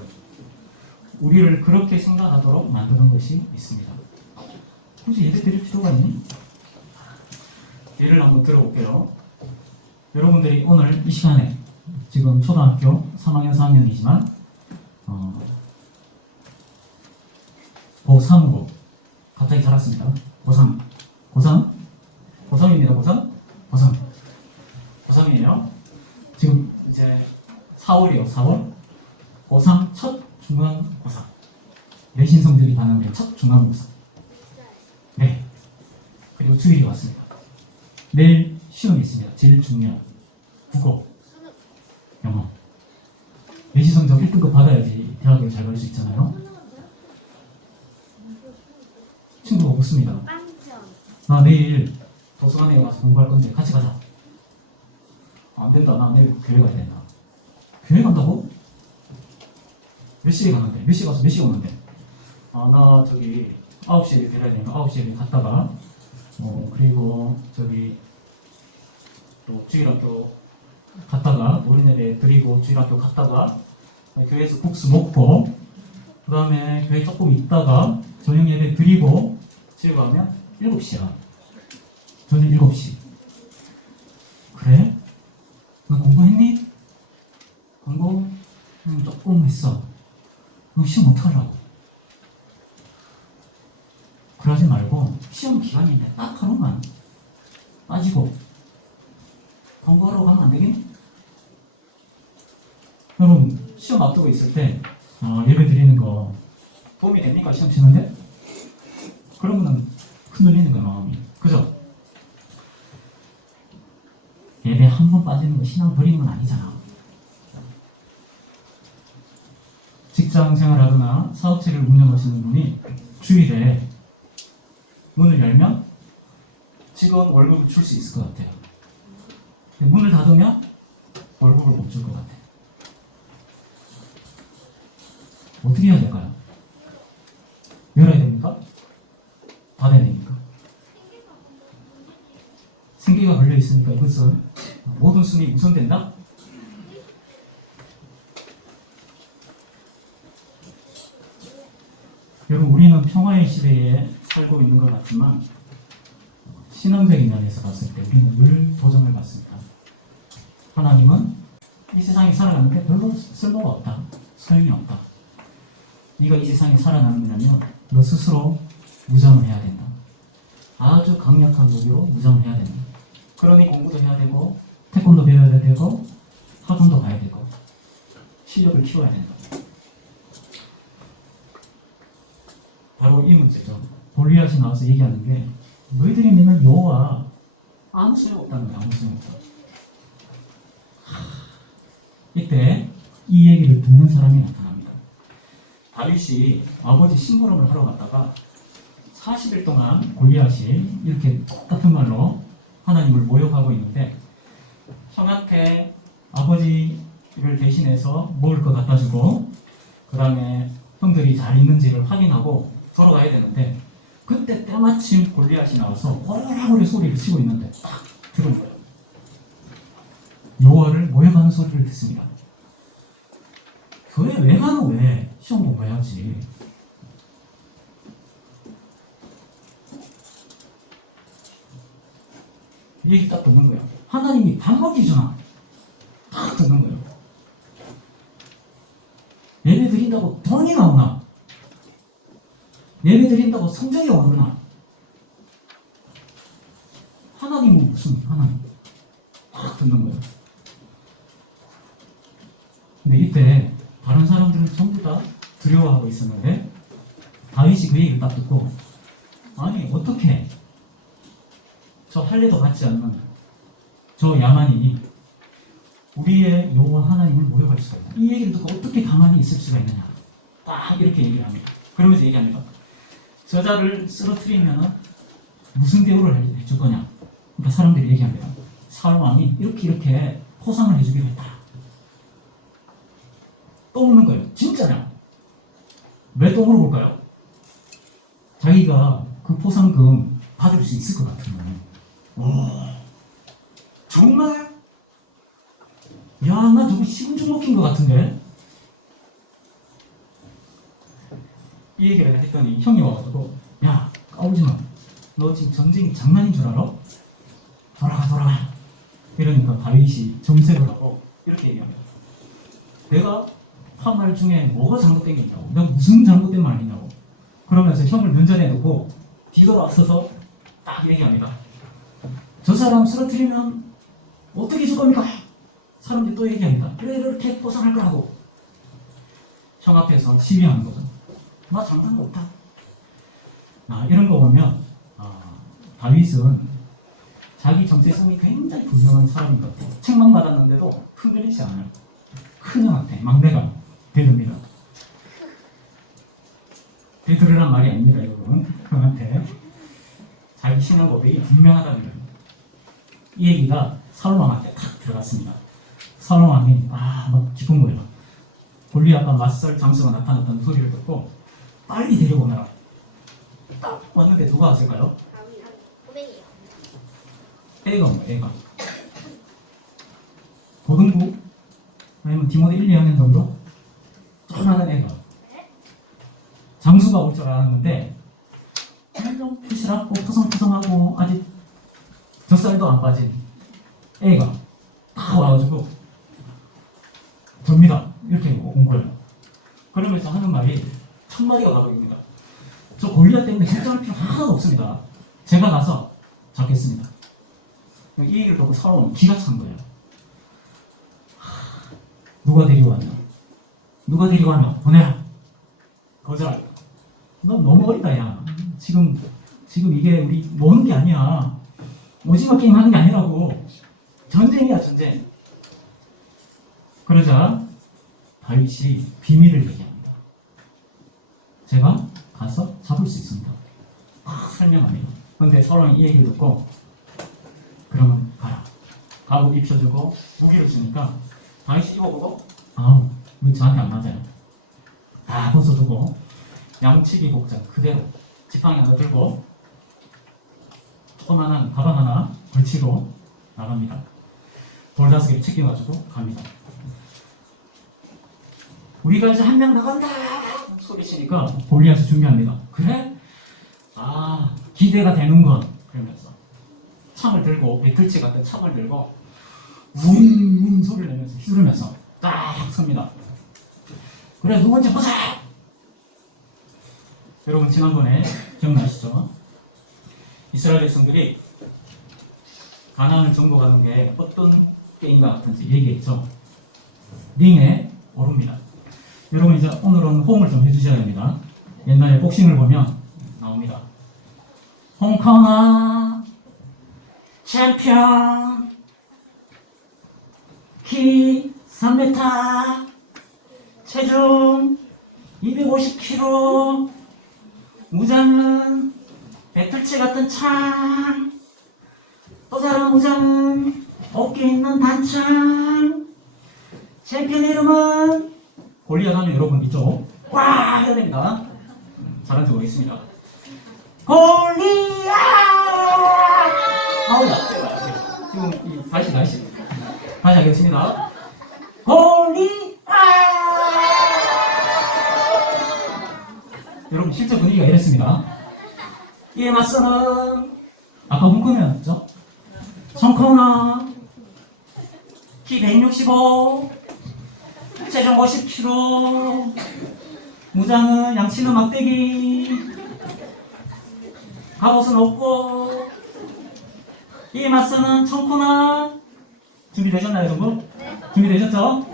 우리를 그렇게 생각하도록 만드는 것이 있습니다. 굳이 예배 드릴 필요가 있니? 예를 한번 들어볼게요. 여러분들이 오늘 이 시간에 지금 초등학교 3학년 4학년이지만 고3으로 갑자기 자랐습니다. 고3. 고3입니다. 고3. 고3이에요. 지금 이제 4월이요. 4월. 고3 첫 중간고사. 내신 성적이 반영된 첫 중간고사. 네. 그리고 주일이 왔습니다. 내일 시험이 있습니다. 제일 중요한 국어, 영어. 내신 성적 1등급 받아야지 대학에 잘 갈 수 있잖아요. 친구가 묻습니다. 나 내일 도서관에 가서 공부할 건데 같이 가자. 안 된다. 나 내일 교회 가야 된다. 교회 간다고? 몇 시에 가는데? 몇 시에 가서 몇 시에 오는데? 아, 나 저기 9시에 데려야 되니까 9시에 갔다가 그리고 저기 또 주일학교 갔다가 어린애들 드리고 주일학교 갔다가 교회에서 국수 먹고 그 다음에 교회 조금 있다가 저녁 예배 드리고 집에 가면 7시야. 저녁 7시. 그래? 너 공부했니? 공부? 조금 했어. 그럼 시험 어떡하려고? 그러지 말고 시험 기간인데 딱 하루만 빠지고 공부하러 가면 안 되겠니? 여러분 시험 앞두고 있을 때 예배 드리는 거 도움이 됩니까? 시험 치는데? 그러면 흔들리는 거야 마음이. 그죠? 예배 한 번 빠지는 거 신앙 버리는 건 아니잖아. 직장 생활하거나 사업체를 운영하시는 분이 주일에 문을 열면 직원 월급을 줄 수 있을 것 같아요. 문을 닫으면 월급을 못 줄 것 같아요. 어떻게 해야 될까요? 열어야 됩니까? 닫아야 됩니까? 생계가 걸려 있으니까 이것은 모든 순위 우선된다? 여러분 우리는 평화의 시대에 살고 있는 것 같지만 신앙적인 면에서 봤을 때 우리는 늘 도전을 받습니다. 하나님은 이 세상에 살아가는데 별로 쓸모가 없다. 소용이 없다. 네가 이 세상에 살아남으려면 너 스스로 무장을 해야 된다. 아주 강력한 무기로 무장을 해야 된다. 그러니 공부도 해야 되고 태권도 배워야 되고 학원도 가야 되고 실력을 키워야 된다. 바로 이 문제죠. 골리앗이 나와서 얘기하는 게 너희들이 믿는 여호와 아무 소용없다는 거야. 아무 소용없다. 이때 이 얘기를 듣는 사람이 나타납니다. 다윗이 아버지 심부름을 하러 갔다가 40일 동안 골리앗이 이렇게 똑같은 말로 하나님을 모욕하고 있는데 형한테 아버지를 대신해서 먹을 거 갖다 주고 그 다음에 형들이 잘 있는지를 확인하고 돌아가야 되는데 그때 때마침 골리앗이 나와서 호라호라 소리를 치고 있는데 딱 들은 거예요. 여호와를 모욕하는 소리를 듣습니다. 교회 왜 가노? 왜? 시험 공부해야지. 이 얘기 딱 듣는 거야. 하나님이 밥 먹이 주나? 딱 듣는 거예요. 예배 드린다고 돈이 나오나? 예배 드린다고 성적이 오르나? 하나님은 무슨 하나님? 딱 듣는 거예요. 근데 이때 다른 사람들은 전부 다 두려워하고 있었는데 다윗이 그 얘기를 딱 듣고 아니 어떻게 저 할례도 받지 않는 저 야만인이 우리의 여호와 하나님을 모욕할 수가 있다. 이 얘기를 듣고 어떻게 가만히 있을 수가 있느냐. 딱 이렇게 얘기를 합니다. 그러면서 얘기합니다. 저자를 쓰러뜨리면 무슨 대우를 해줄 거냐. 그러니까 사람들이 얘기합니다. 사울왕이 이렇게 포상을 해주기로 했다. 또 묻는 거예요. 진짜냐? 왜 또 물어볼까요? 자기가 그 포상금 받을 수 있을 것 같은 거예요. 정말? 야, 나 저거 시금죽 먹힌 것 같은데? 이 얘기를 했더니 형이 와가지고 야, 까불지 마. 너 지금 전쟁이 장난인 줄 알아? 돌아가. 이러니까 다윗이 정색을 하고 이렇게 얘기합니다. 내가 한 말 중에 뭐가 잘못된 게 있냐고. 내가 무슨 잘못된 말이냐고. 그러면서 형을 면전에 두고 뒤돌아서서 딱 얘기합니다. 저 사람 쓰러뜨리면 어떻게 줄 겁니까? 사람들이 또 얘기합니다. 그래 이렇게 보상할 거라고. 형 앞에서 시비하는 거죠. 나 장난 못하. 이런 거 보면 다윗은 자기 정체성이 굉장히 분명한 사람인 것 같아요. 책망받았는데도 흔들리지 않아요. 큰 형한테 막내가 대듭니다. 대들으란 말이 아닙니다, 여러분. 형한테 자기 신앙 고백이 분명하다는 거예요. 이 얘기가 사울 왕한테 탁 들어갔습니다. 사울 왕이 막 기쁜 거예요. 골리앗과 맞설 장수가 나타났다는 소리를 듣고 빨리 데려오느라 딱 왔는데 누가 왔을까요? 애가 뭐예요, 애가? 고등부? 아니면 디모데 1, 2학년 정도? 조그마한 애가 장수가 올 줄 알았는데 좀 푸시랍고 푸성푸성하고 아직 젖살도 안 빠진 애가 딱 와가지고 접니다. 이렇게 온 거예요. 그러면서 하는 말이 첫 마디가 바로 입니다. 저 골리앗 때문에 걱정할 필요 하나도 없습니다. 제가 가서 잡겠습니다. 이 얘기를 듣고 사울은 기가 찬 거예요. 누가 데리고 왔냐? 누가 데리고 왔냐? 보내라. 거절. 넌 너무 어리다, 야. 지금 이게 우리 모는 게 아니야. 오징어 게임 하는 게 아니라고. 전쟁이야, 전쟁. 그러자 다윗이 비밀을 얘기합니다. 제가 가서 잡을 수 있습니다. 설명합니다. 그런데 사울은 이 얘기를 듣고 그러면 가라. 갑옷 입혀주고 무기를 주니까 다윗이 입어보고 이거 저한테 안 맞아요. 다 벗어두고 양치기 복장 그대로 지팡이 하나 들고 조그만한 가방 하나 걸치고 나갑니다. 돌 5개 챙겨가지고 갑니다. 우리가 이제 한 명 나간다 소리치니까 골리앗이 준비합니다. 그래? 기대가 되는건 그러면서 창을 들고 배틀치 같은 창을 들고 웅웅 소리를 내면서 휘두르면서 딱 섭니다. 그래 누군지 보자. 여러분 지난번에 기억나시죠? 이스라엘 백성들이 가나안을 정복하는 게 어떤 게임과 같은지 얘기했죠. 링에 오릅니다. 여러분 이제 오늘은 호응을 좀 해주셔야 됩니다. 옛날에 복싱을 보면 나옵니다. 홍커너 챔피언 키 3m 체중 250kg 무장은 배틀치 같은 창 또 다른 무장은 어깨 있는 단창 챔피언 이름은 골리앗 하면 여러분 이쪽 꽉 해야 됩니다. 잘한지 모르겠습니다. 골리앗! 지금 다시 하겠습니다. 골리앗! 여러분 실제 분위기가 이랬습니다. 이에 맞서는 아까 홍콩이었죠? 청커너 키 165 체중 50kg 무장은 양치는 막대기 갑옷은 없고 이에 맞서는 청커너 준비되셨나요 여러분? 준비되셨죠?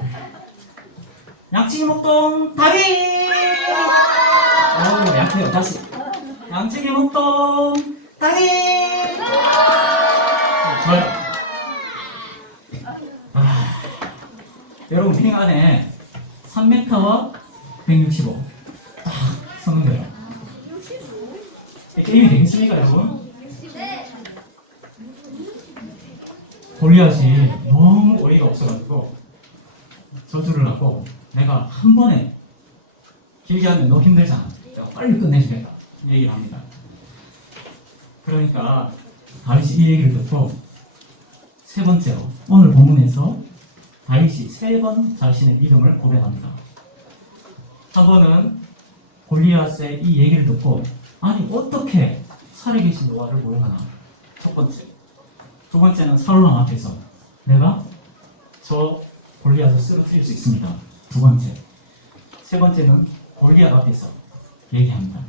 양치기 목동 다윗! 양치기 다시 양치기 목동 다윗! 좋아요. 여러분 링 안에 3m와 165 딱 서는 거예요. 게임이 되겠습니까 여러분? 골리앗이 너무 어이가 없어가지고 저주를 하고 내가 한 번에 길게 하면 너무 힘들잖아. 내가 빨리 끝내주겠다 이 얘기를 합니다. 그러니까 다윗이 이 얘기를 듣고 세 번째로 오늘 본문에서 다윗이 3번 자신의 믿음을 고백합니다. 한 번은 골리앗의 이 얘기를 듣고 아니 어떻게 살아계신 여호와를 모욕하나. 첫 번째. 두 번째는 사울 왕 앞에서 내가 저 골리앗을 쓰러뜨릴 수 있습니다. 두 번째. 세 번째는 골리앗 앞에서 얘기합니다.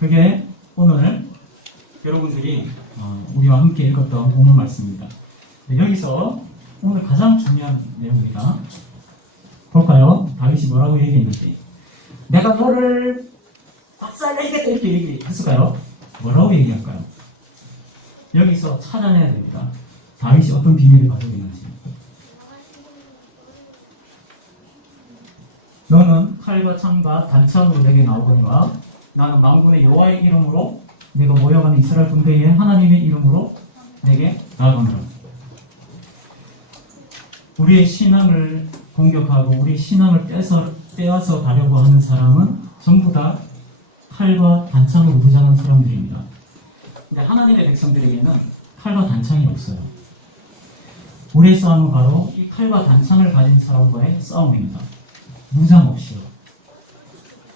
그게 오늘 여러분들이 우리와 함께 읽었던 본문 말씀입니다. 여기서 오늘 가장 중요한 내용입니다. 볼까요? 다윗이 뭐라고 얘기했는지. 내가 너를 박살내겠다 이렇게 얘기했을까요? 뭐라고 얘기할까요? 여기서 찾아내야 됩니다. 다윗이 어떤 비밀을 가지고 있는지. 너는 칼과 창과 단창으로 내게 나오거니와 나는 만군의 여호와의 이름으로 내가 모여가는 이스라엘 군대의 하나님의 이름으로 내게 나아가노라. 우리의 신앙을 공격하고 우리의 신앙을 빼앗아 가려고 하는 사람은 전부 다 칼과 단창으로 무장한 사람들입니다. 근데 하나님의 백성들에게는 칼과 단창이 없어요. 우리의 싸움은 바로 이 칼과 단창을 가진 사람과의 싸움입니다. 무장 없이요.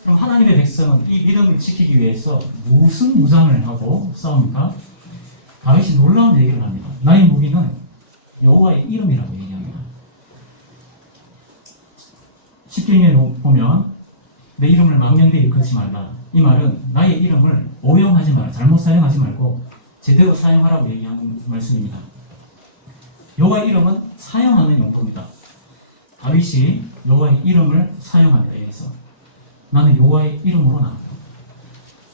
그럼 하나님의 백성은 이 믿음을 지키기 위해서 무슨 무장을 하고 싸웁니까? 다윗이 놀라운 얘기를 합니다. 나의 무기는 여호와의 이름이라고 얘기합니다. 십계명에 보면 내 이름을 망령되이 일컫지 말라. 이 말은 나의 이름을 오용하지 마라. 잘못 사용하지 말고 제대로 사용하라고 얘기하는 말씀입니다. 여호와의 이름은 사용하는 용도입니다. 다윗이 여호와의 이름을 사용합니다. 여기서 나는 여호와의 이름으로 나왔다.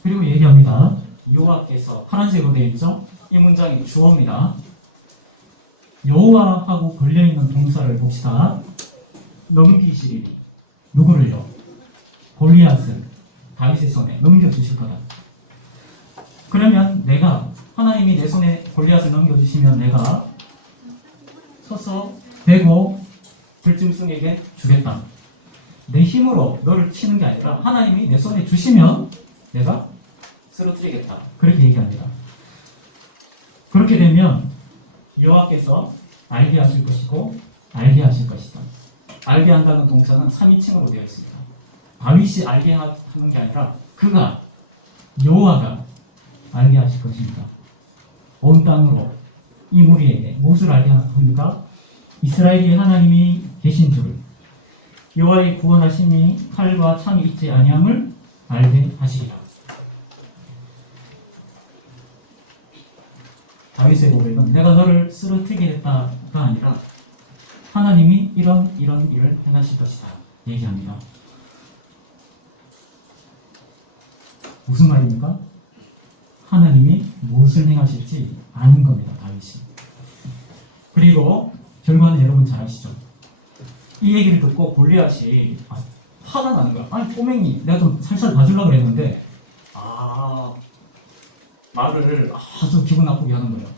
그리고 얘기합니다. 여호와께서 파란색으로 되어 있죠? 이 문장이 주어입니다. 여호와하고 걸려있는 동사를 봅시다. 넘기시리니 누구를요? 골리앗을 다윗의 손에 넘겨주실 거다. 그러면 내가 하나님이 내 손에 골리앗을 넘겨주시면 내가 서서 대고 불짐승에게 주겠다. 내 힘으로 너를 치는 게 아니라 하나님이 내 손에 주시면 내가 쓰러뜨리겠다. 그렇게 얘기합니다. 그렇게 되면 여호와께서 알게 하실 것이고 알게 하실 것이다. 알게 한다는 동사는 3인칭으로 되어 있습니다. 다윗이 알게 하는 게 아니라 그가 여호와가 알게 하실 것입니다. 온 땅으로 이 무리에게 무엇을 알게 합니까? 이스라엘이 하나님이 계신 줄을, 여호와의 구원하심이 칼과 창이 있지 아니함을 알게 하시리라. 다윗의 고백은 내가 너를 쓰러뜨리겠다가 아니라 하나님이 이런 일을 행하실 것이다 얘기합니다. 무슨 말입니까? 하나님이 무엇을 행하실지 아는 겁니다. 다윗이. 그리고 결과는 여러분 잘 아시죠? 이 얘기를 듣고 골리앗이 화가 나는 거야. 아니 꼬맹이 내가 좀 살살 봐주려고 했는데 말을 아주 기분 나쁘게 하는 거예요.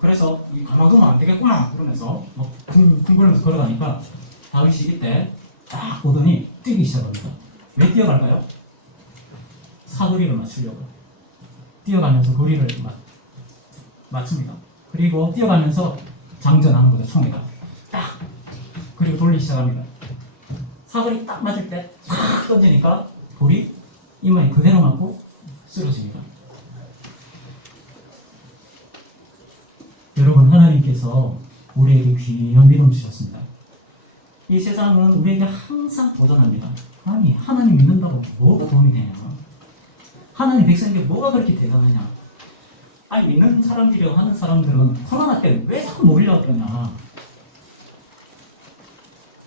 그래서 가만 두면 안 되겠구나 그러면서 막 쿵쿵거리면서 걸어가니까 다윗이 이때 딱 보더니 뛰기 시작합니다. 왜 뛰어갈까요? 사거리를 맞추려고 뛰어가면서 거리를 맞춥니다. 그리고 뛰어가면서 장전하는 거죠. 총에다 딱 그리고 돌리기 시작합니다. 사거리 딱 맞을 때 탁 던지니까 돌이 이마에 그대로 맞고 쓰러집니다. 여러분, 하나님께서 우리에게 귀한 믿음 주셨습니다. 이 세상은 우리에게 항상 도전합니다. 아니 하나님 믿는다고 뭐가 도움이 되냐? 하나님 백성에게 뭐가 그렇게 대단하냐? 아니 믿는 사람들이라고 하는 사람들은 코로나 때문에 왜 자꾸 모이려고 그러냐?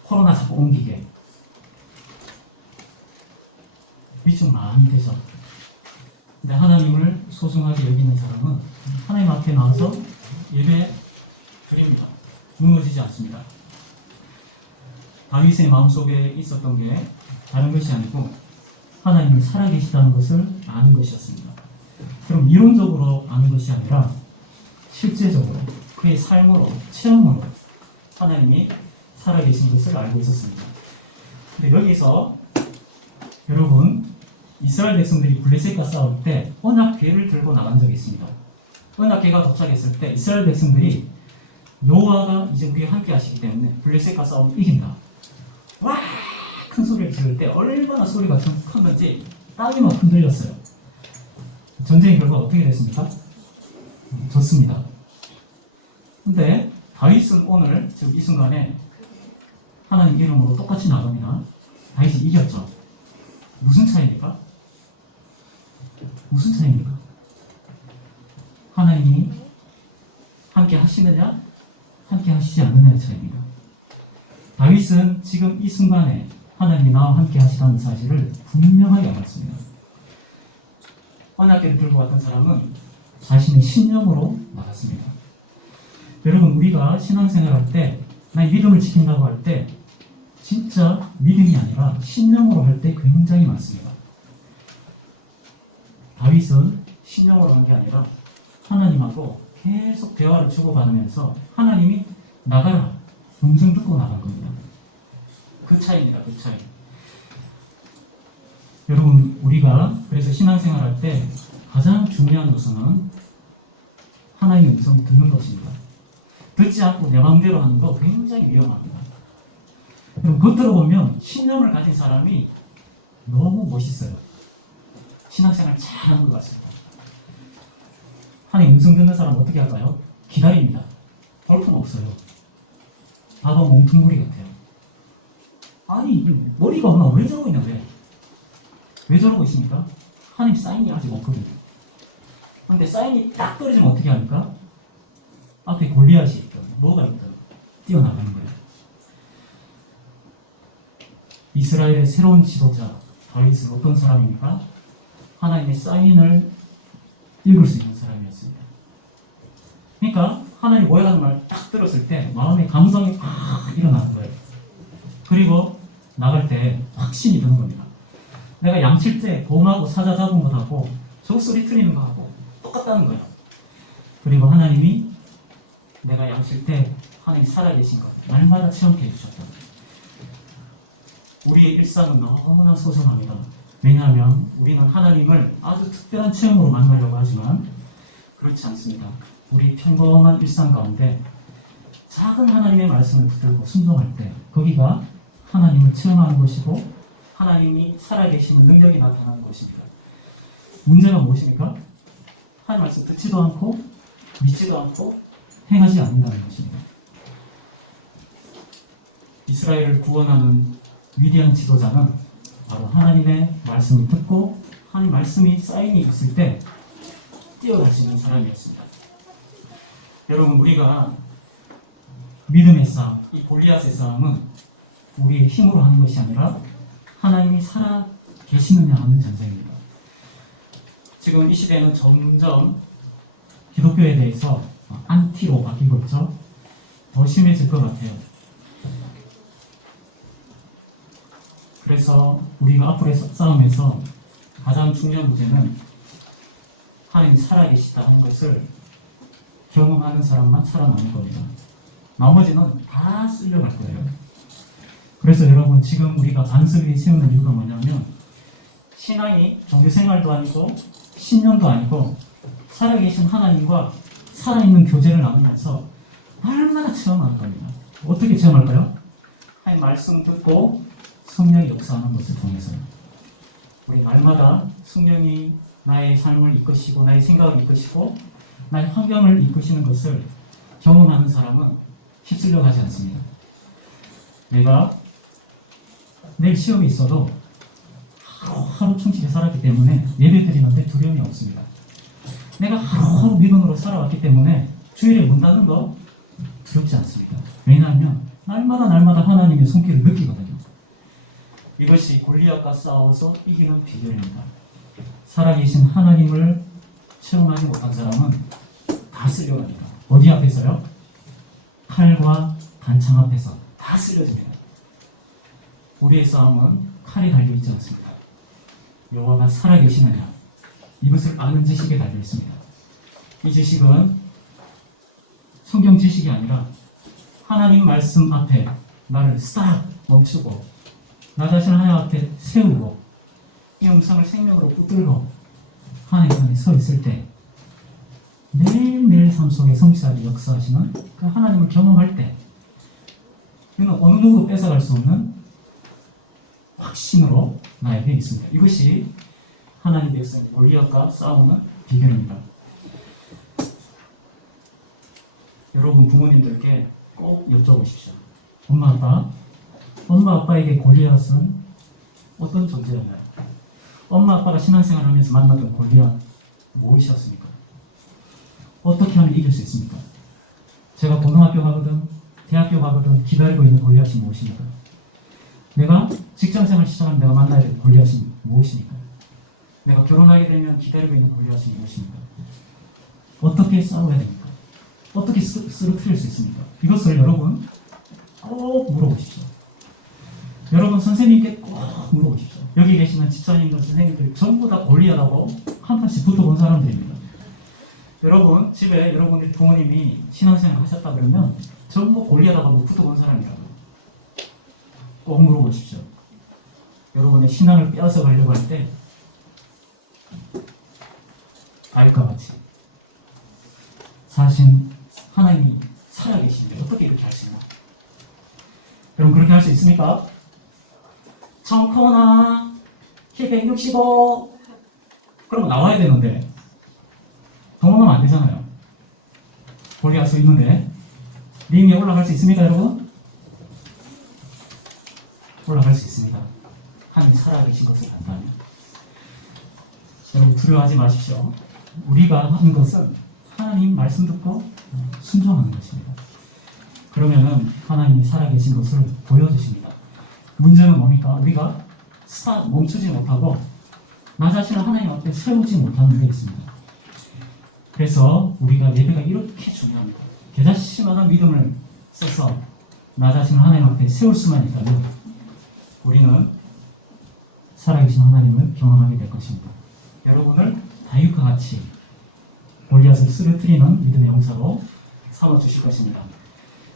코로나 자꾸 옮기게 위축 많이 되죠. 근데 하나님을 소중하게 여기는 사람은 하나님 앞에 나와서 예배 드립니다. 무너지지 않습니다. 다윗의 마음속에 있었던 게 다른 것이 아니고 하나님이 살아계시다는 것을 아는 것이었습니다. 그럼 이론적으로 아는 것이 아니라 실제적으로 그의 삶으로 체험으로 하나님이 살아계신 것을 알고 있었습니다. 근데 여기서 여러분 이스라엘 백성들이 블레셋과 싸울 때 언약궤를 들고 나간 적이 있습니다. 언약궤가 도착했을 때 이스라엘 백성들이 여호와가 이제 우리와 함께 하시기 때문에 블레셋과 싸우면 이긴다. 와! 큰 소리를 지를 때 얼마나 소리가 큰 건지 땅이 막 흔들렸어요. 전쟁의 결과 어떻게 됐습니까? 졌습니다. 근데 다윗은 오늘 지금 이 순간에 하나님 이름으로 똑같이 나갑니다. 다윗이 이겼죠. 무슨 차이입니까? 무슨 차이입니까? 하나님이 함께 하시느냐, 함께 하시지 않느냐의 차이입니다. 다윗은 지금 이 순간에 하나님이 나와 함께 하시다는 사실을 분명하게 알았습니다. 언약궤를 들고 왔던 사람은 자신의 신념으로 나갔습니다. 여러분, 우리가 신앙생활 할 때, 나의 믿음을 지킨다고 할 때, 진짜 믿음이 아니라 신념으로 할 때 굉장히 많습니다. 다윗은 신념으로 한 게 아니라 하나님하고 계속 대화를 주고받으면서 하나님이 나가라, 음성 듣고 나간 겁니다. 그 차이입니다. 그 차이. 여러분, 우리가 그래서 신앙생활 할 때 가장 중요한 것은 하나님의 음성 듣는 것입니다. 듣지 않고 내 마음대로 하는 거 굉장히 위험합니다. 겉으로 보면 신념을 가진 사람이 너무 멋있어요. 신앙생활 잘하는 것 같습니다. 하나님 음성 듣는 사람 어떻게 할까요? 기다립니다. 볼품 없어요. 봐봐 몽둥구리 같아요. 아니 머리가 없나? 왜 저러고 있냐? 왜 저러고 있습니까? 하나님 사인이 아직 없거든요. 근데 사인이 딱 떨어지면 어떻게 합니까? 앞에 골리앗이 있거든. 뭐가 있거든. 뛰어나가는 거예요. 이스라엘의 새로운 지도자 다윗은 어떤 사람입니까? 하나님의 사인을 읽을 수 있는 사람이었습니다. 그러니까 하나님 뭐라는 말 딱 들었을 때 마음의 감성이 확 일어나는 거예요. 그리고 나갈 때 확신이 드는 겁니다. 내가 양칠 때 곰하고 사자 잡은 것하고 적소리 틀리는 거하고 똑같다는 거예요. 그리고 하나님이 내가 양칠 때 하나님 살아계신 것 날마다 체험케 해주셨다. 우리의 일상은 너무나 소중합니다. 왜냐하면 우리는 하나님을 아주 특별한 체험으로 만나려고 하지만 그렇지 않습니다. 우리 평범한 일상 가운데 작은 하나님의 말씀을 붙들고 순종할 때 거기가 하나님을 체험하는 것이고 하나님이 살아계시는 능력이 나타나는 것입니다. 문제가 무엇입니까? 하나님 말씀 듣지도 않고 믿지도 않고 행하지 않는다는 것입니다. 이스라엘을 구원하는 위대한 지도자는 바로 하나님의 말씀을 듣고 하나님 말씀이 사인이 있을 때 뛰어갈 수 있는 사람이었습니다. 여러분, 우리가 믿음의 싸움, 이 골리앗의 싸움은 우리의 힘으로 하는 것이 아니라 하나님이 살아 계시느냐 하는 전쟁입니다. 지금 이 시대는 점점 기독교에 대해서 안티로 바뀌고 있죠. 더 심해질 것 같아요. 그래서 우리가 앞으로의 싸움에서 가장 중요한 문제는 하나님이 살아계시다 하는 것을 경험하는 사람만 살아남을 겁니다. 나머지는 다 쓸려갈 거예요. 그래서 여러분, 지금 우리가 반석을 세우는 이유가 뭐냐면 신앙이 종교생활도 아니고 신념도 아니고 살아계신 하나님과 살아있는 교제를 나누면서 얼마나 체험하는 겁니다. 어떻게 체험할까요? 하나님 말씀 듣고 성령이 역사하는 것을 통해서요. 우리 날마다 성령이 나의 삶을 이끄시고 나의 생각을 이끄시고 나의 환경을 이끄시는 것을 경험하는 사람은 휩쓸려 가지 않습니다. 내가 내일 시험이 있어도 하루 충실히 살았기 때문에 예배 드리는데 두려움이 없습니다. 내가 하루 믿음으로 살아왔기 때문에 주일에 문 닫는 거 두렵지 않습니다. 왜냐하면 날마다 하나님의 손길을 느끼거든요. 이것이 골리앗과 싸워서 이기는 비결입니다. 살아계신 하나님을 체험하지 못한 사람은 다 쓸려갑니다. 어디 앞에서요? 칼과 단창 앞에서 다 쓸려집니다. 우리의 싸움은 칼이 달려있지 않습니다. 여호와가 살아계시느냐, 이것을 아는 지식에 달려있습니다. 이 지식은 성경 지식이 아니라 하나님 말씀 앞에 나를 스탑 멈추고 나 자신을 하나님 앞에 세우고 이 음성을 생명으로 붙들고 하나님 안에 서 있을 때 매일매일 삶 속에 성실하게 역사하시는 그 하나님을 경험할 때 이는 어느 누구도 뺏어갈 수 없는 확신으로 나에게 있습니다. 이것이 하나님 백성 골리앗과 싸우는 비결입니다. 여러분, 부모님들께 꼭 여쭤보십시오. 엄마 아빠에게 골리앗은 어떤 존재였나요? 엄마 아빠가 신앙생활을 하면서 만났던 골리앗 무엇이었습니까? 어떻게 하면 이길 수 있습니까? 제가 고등학교 가거든 대학교 가거든 기다리고 있는 골리앗이 무엇입니까? 내가 직장생활 시작하면 내가 만나야 될 골리앗이 무엇입니까? 내가 결혼하게 되면 기다리고 있는 골리앗이 무엇입니까? 어떻게 싸워야 됩니까? 어떻게 쓰러뜨릴 수 있습니까? 이것을 여러분 꼭 물어보십시오. 여러분 선생님께 꼭 물어보십시오. 여기 계시는 집사님들, 선생님들 전부 다 골리앗하고 한 판씩 붙어본 사람들입니다. 여러분 집에 여러분들 부모님이 신앙생활 하셨다 그러면 전부 골리앗하고 붙어본 사람이라고 꼭 물어보십시오. 여러분의 신앙을 빼앗아 가려고 할 때 알과 같이 사실 하나님이 살아계신데 어떻게 이렇게 할 수 있나? 여러분 그렇게 할 수 있습니까? 정커나 키 165 그러면 나와야 되는데 도망가면 안 되잖아요. 골리앗 서 있는데 링 위에 올라갈 수 있습니까 여러분? 올라갈 수 있습니다. 하나님 살아계신 것을 안다면 여러분 두려워하지 마십시오. 우리가 하는 것은 하나님 말씀 듣고 순종하는 것입니다. 그러면은 하나님이 살아계신 것을 보여주십니다. 문제는 뭡니까? 우리가 멈추지 못하고 나 자신을 하나님 앞에 세우지 못하는 게 있습니다. 그래서 우리가 예배가 이렇게 중요합니다. 겨자씨만한 믿음을 써서 나 자신을 하나님 앞에 세울 수만 있다면 우리는 살아계신 하나님을 경험하게 될 것입니다. 여러분을 다윗과 같이 골리앗을 쓰러뜨리는 믿음의 용사로 삼아주실 것입니다.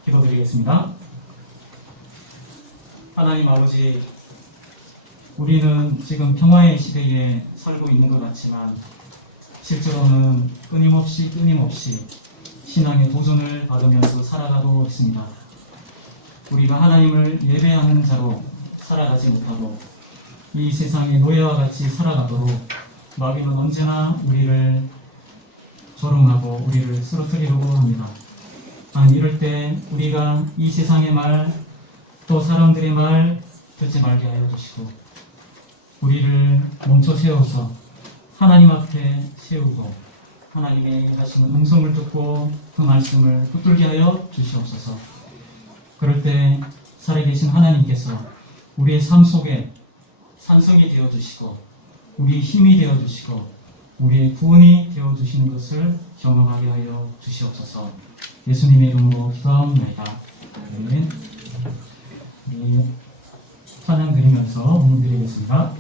기도드리겠습니다. 하나님 아버지, 우리는 지금 평화의 시대에 살고 있는 것 같지만 실제로는 끊임없이 신앙의 도전을 받으면서 살아가고 있습니다. 우리가 하나님을 예배하는 자로 살아가지 못하고 이 세상의 노예와 같이 살아가도록 마귀는 언제나 우리를 조롱하고 우리를 쓰러뜨리려고 합니다. 이럴 때 우리가 이 세상의 말, 또 사람들의 말 듣지 말게 하여 주시고 우리를 멈춰 세워서 하나님 앞에 세우고 하나님의 하시는 음성을 듣고 그 말씀을 붙들게 하여 주시옵소서. 그럴 때 살아계신 하나님께서 우리의 삶 속에 산성이 되어주시고 우리의 힘이 되어주시고 우리의 구원이 되어주시는 것을 경험하게 하여 주시옵소서. 예수님의 이름으로 기도합니다. 아멘. 우리 찬양 드리면서 응원 드리겠습니다.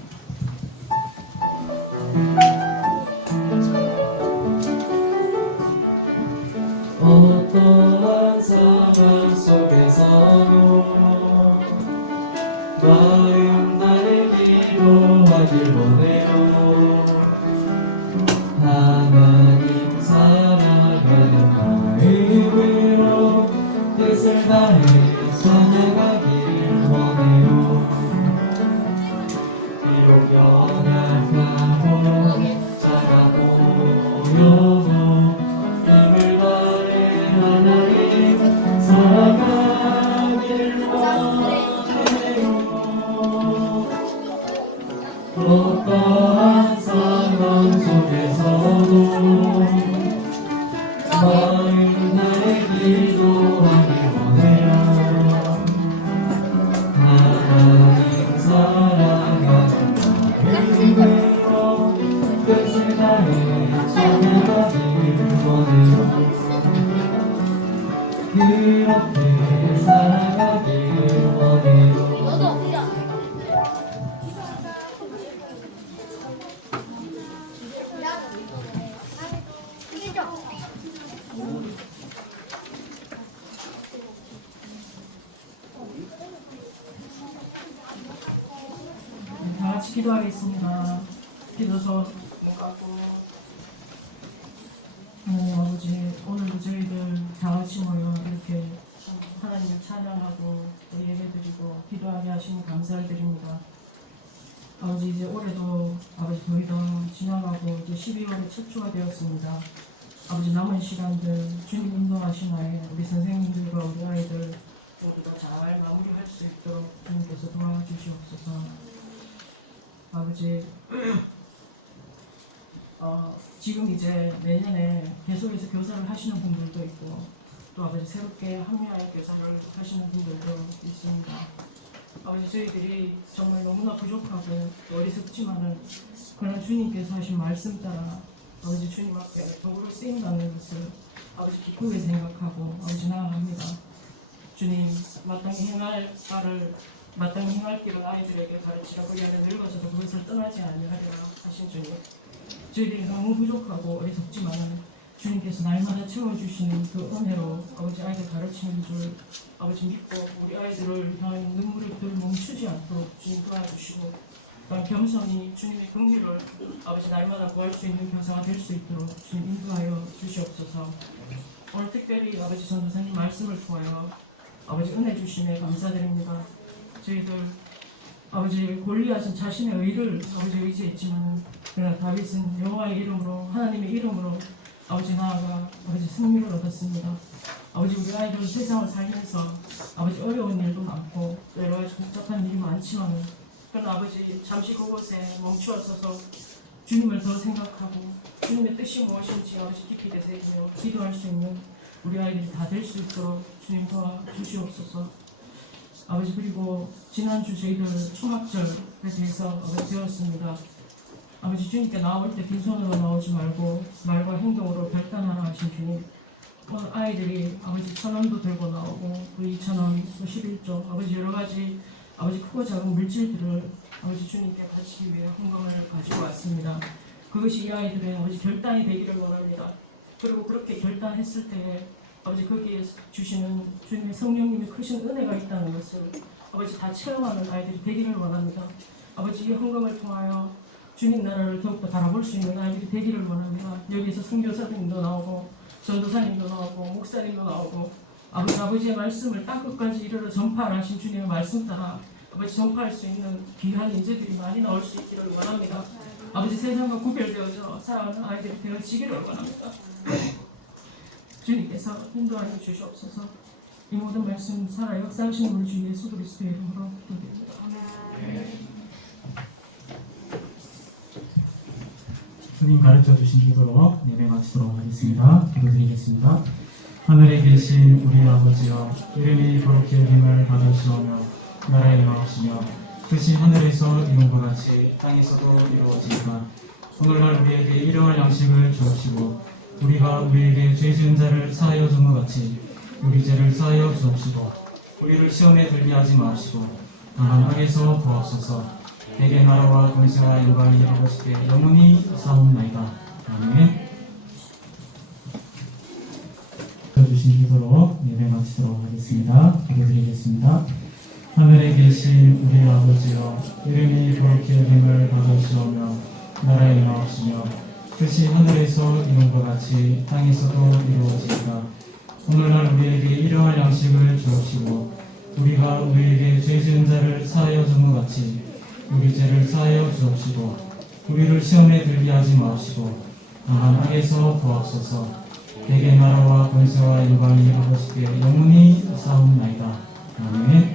어떠한 상황 속에서도 마음 나를 기도하길 원해요. 하나님 살아가는 마음으로 뜻을 다해 찬양하길 원해요. 비록 연약하고 작아도 어려워 힘을 다해 하나님 살아가길 원해요. 어떠한 상황 속에서도 마음 나의 기도하길 원해요. 하나님 사랑하는 마음으로 뜻을 다해 찬양하길 원해요. 그렇게 살아가길 원해요. 다 같이 기도하겠습니다. 기도서 깎고. 하나님 아버지, 오늘도 저희들 다 같이 모여 이렇게 하나님을 찬양하고 또 예배드리고 기도하게 하시니 감사를 드립니다. 아버지, 이제 올해도 아버지 거의 다 지나가고 이제 12월의 첫 주가 되었습니다. 아버지, 남은 시간들 주님 인도하시나에 우리 선생님들과 우리 아이들 모두 다 잘 마무리할 수 있도록 주님께서 도와주시옵소서. 아버지 지금 이제 내년에 계속해서 교사를 하시는 분들도 있고 또 아버지 새롭게 합류하여 교사를 하시는 분들도 있습니다. 아버지 저희들이 정말 너무나 부족하고 어리석지만은 그러나 주님께서 하신 말씀 따라 아버지 주님 앞에 도구로 쓰임받는 것을 아버지 기쁘게 생각하고 아버지 나아갑니다. 주님 마땅히 행할 바를 마땅히 행할 길을 아이들에게 가르치라. 그리 하여 늙어서도 그것을 떠나지 아니하리라 하신 주님, 저희들이 너무 부족하고 어리석지만은 주님께서 날마다 채워주시는 그 은혜로 아버지 아이들 가르치는 줄 아버지 믿고 우리 아이들을 향한 눈물을 늘 멈추지 않도록 주님 도와주시고 또한 겸손히 주님의 긍휼을 아버지 날마다 구할 수 있는 교사가 될 수 있도록 주님 인도하여 주시옵소서. 오늘 특별히 아버지 전도사님 말씀을 통하여 아버지 은혜 주심에 감사드립니다. 저희들 아버지 골리앗은 자신의 의를 아버지 의지했지만 그러나 다윗은 여호와의 이름으로 하나님의 이름으로 아버지 나아가 아버지 승리를 얻었습니다. 아버지 우리 아이들 세상을 살면서 아버지 어려운 일도 많고 여러 가지 복잡한 일이 많지만 그러나 아버지 잠시 그곳에 멈추어서서 주님을 더 생각하고 주님의 뜻이 무엇인지 아버지 깊이 되새기며 기도할 수 있는 우리 아이들이 다 될 수 있도록 주님 도와주시옵소서. 아버지 그리고 지난주 저희들 초막절에 대해서 아버지 배웠습니다. 아버지 주님께 나올 때 빈손으로 나오지 말고 말과 행동으로 결단하라 하신 주님, 오늘 아이들이 아버지 1,000원도 들고 나오고 그 2,000원, 그 11조 아버지 여러 가지 아버지 크고 작은 물질들을 아버지 주님께 바치기 위해 헌금을 가지고 왔습니다. 그것이 이 아이들의 아버지 결단이 되기를 원합니다. 그리고 그렇게 결단했을 때에 아버지 거기에 주시는 주님의 성령님의 크신 은혜가 있다는 것을 아버지 다 체험하는 아이들이 되기를 원합니다. 아버지 이 헌금을 통하여 주님 나라를 더욱더 바라볼 수 있는 아이들이 되기를 원합니다. 여기서 선교사님도 나오고 전도사님도 나오고 목사님도 나오고 아버지의 말씀을 땅끝까지 이르러 전파하신 주님의 말씀 따라 아버지 전파할 수 있는 귀한 인재들이 많이 나올 수 있기를 원합니다. 아버지 세상과 구별되어져 살아가는 아이들이 되어지기를 원합니다. 주님께서 인도하여 주시옵소서. 이 모든 말씀 살아 역사하시는 우리 주 예수 그리스도의 이름으로 기도드립니다. 주님 가르쳐 주신 기도로 예배 마치도록 하겠습니다. 기도드리겠습니다. 하늘에 계신 우리 아버지여, 이름이 거룩히 여김을 받으시오며 나라의 임하옵시며 뜻이 하늘에서 이룬 것 같이 땅에서도 이루어지이다. 오늘날 우리에게 일용할 양식을 주옵시고 우리가 우리에게 죄 지은 자를 사하여 준 것 같이 우리 죄를 사하여 주옵시고 우리를 시험에 들게 하지 마옵시고 다만 악에서 구하옵소서. 내게 나라와 권세와 영광이 이르시되 영원히 사옵나이다. 아멘. 주신 기도로 예배 마치도록 하겠습니다. 기도드리겠습니다. 하늘에 계신 우리 아버지여, 이름이 거룩히 여김을 받으시오며 나라의 임하옵시며 뜻이 하늘에서 이룬 것 같이 땅에서도 이루어지이다. 오늘날 우리에게 일용할 양식을 주옵시고 우리가 우리에게 죄 지은 자를 사하여 준 것 같이 우리 죄를 사하여 주옵시고 우리를 시험에 들게 하지 마옵시고 다만 악에서 구하옵소서. 내게 나라와 권세와 영광이 이르시되 영원히 사옵나이다. 아멘.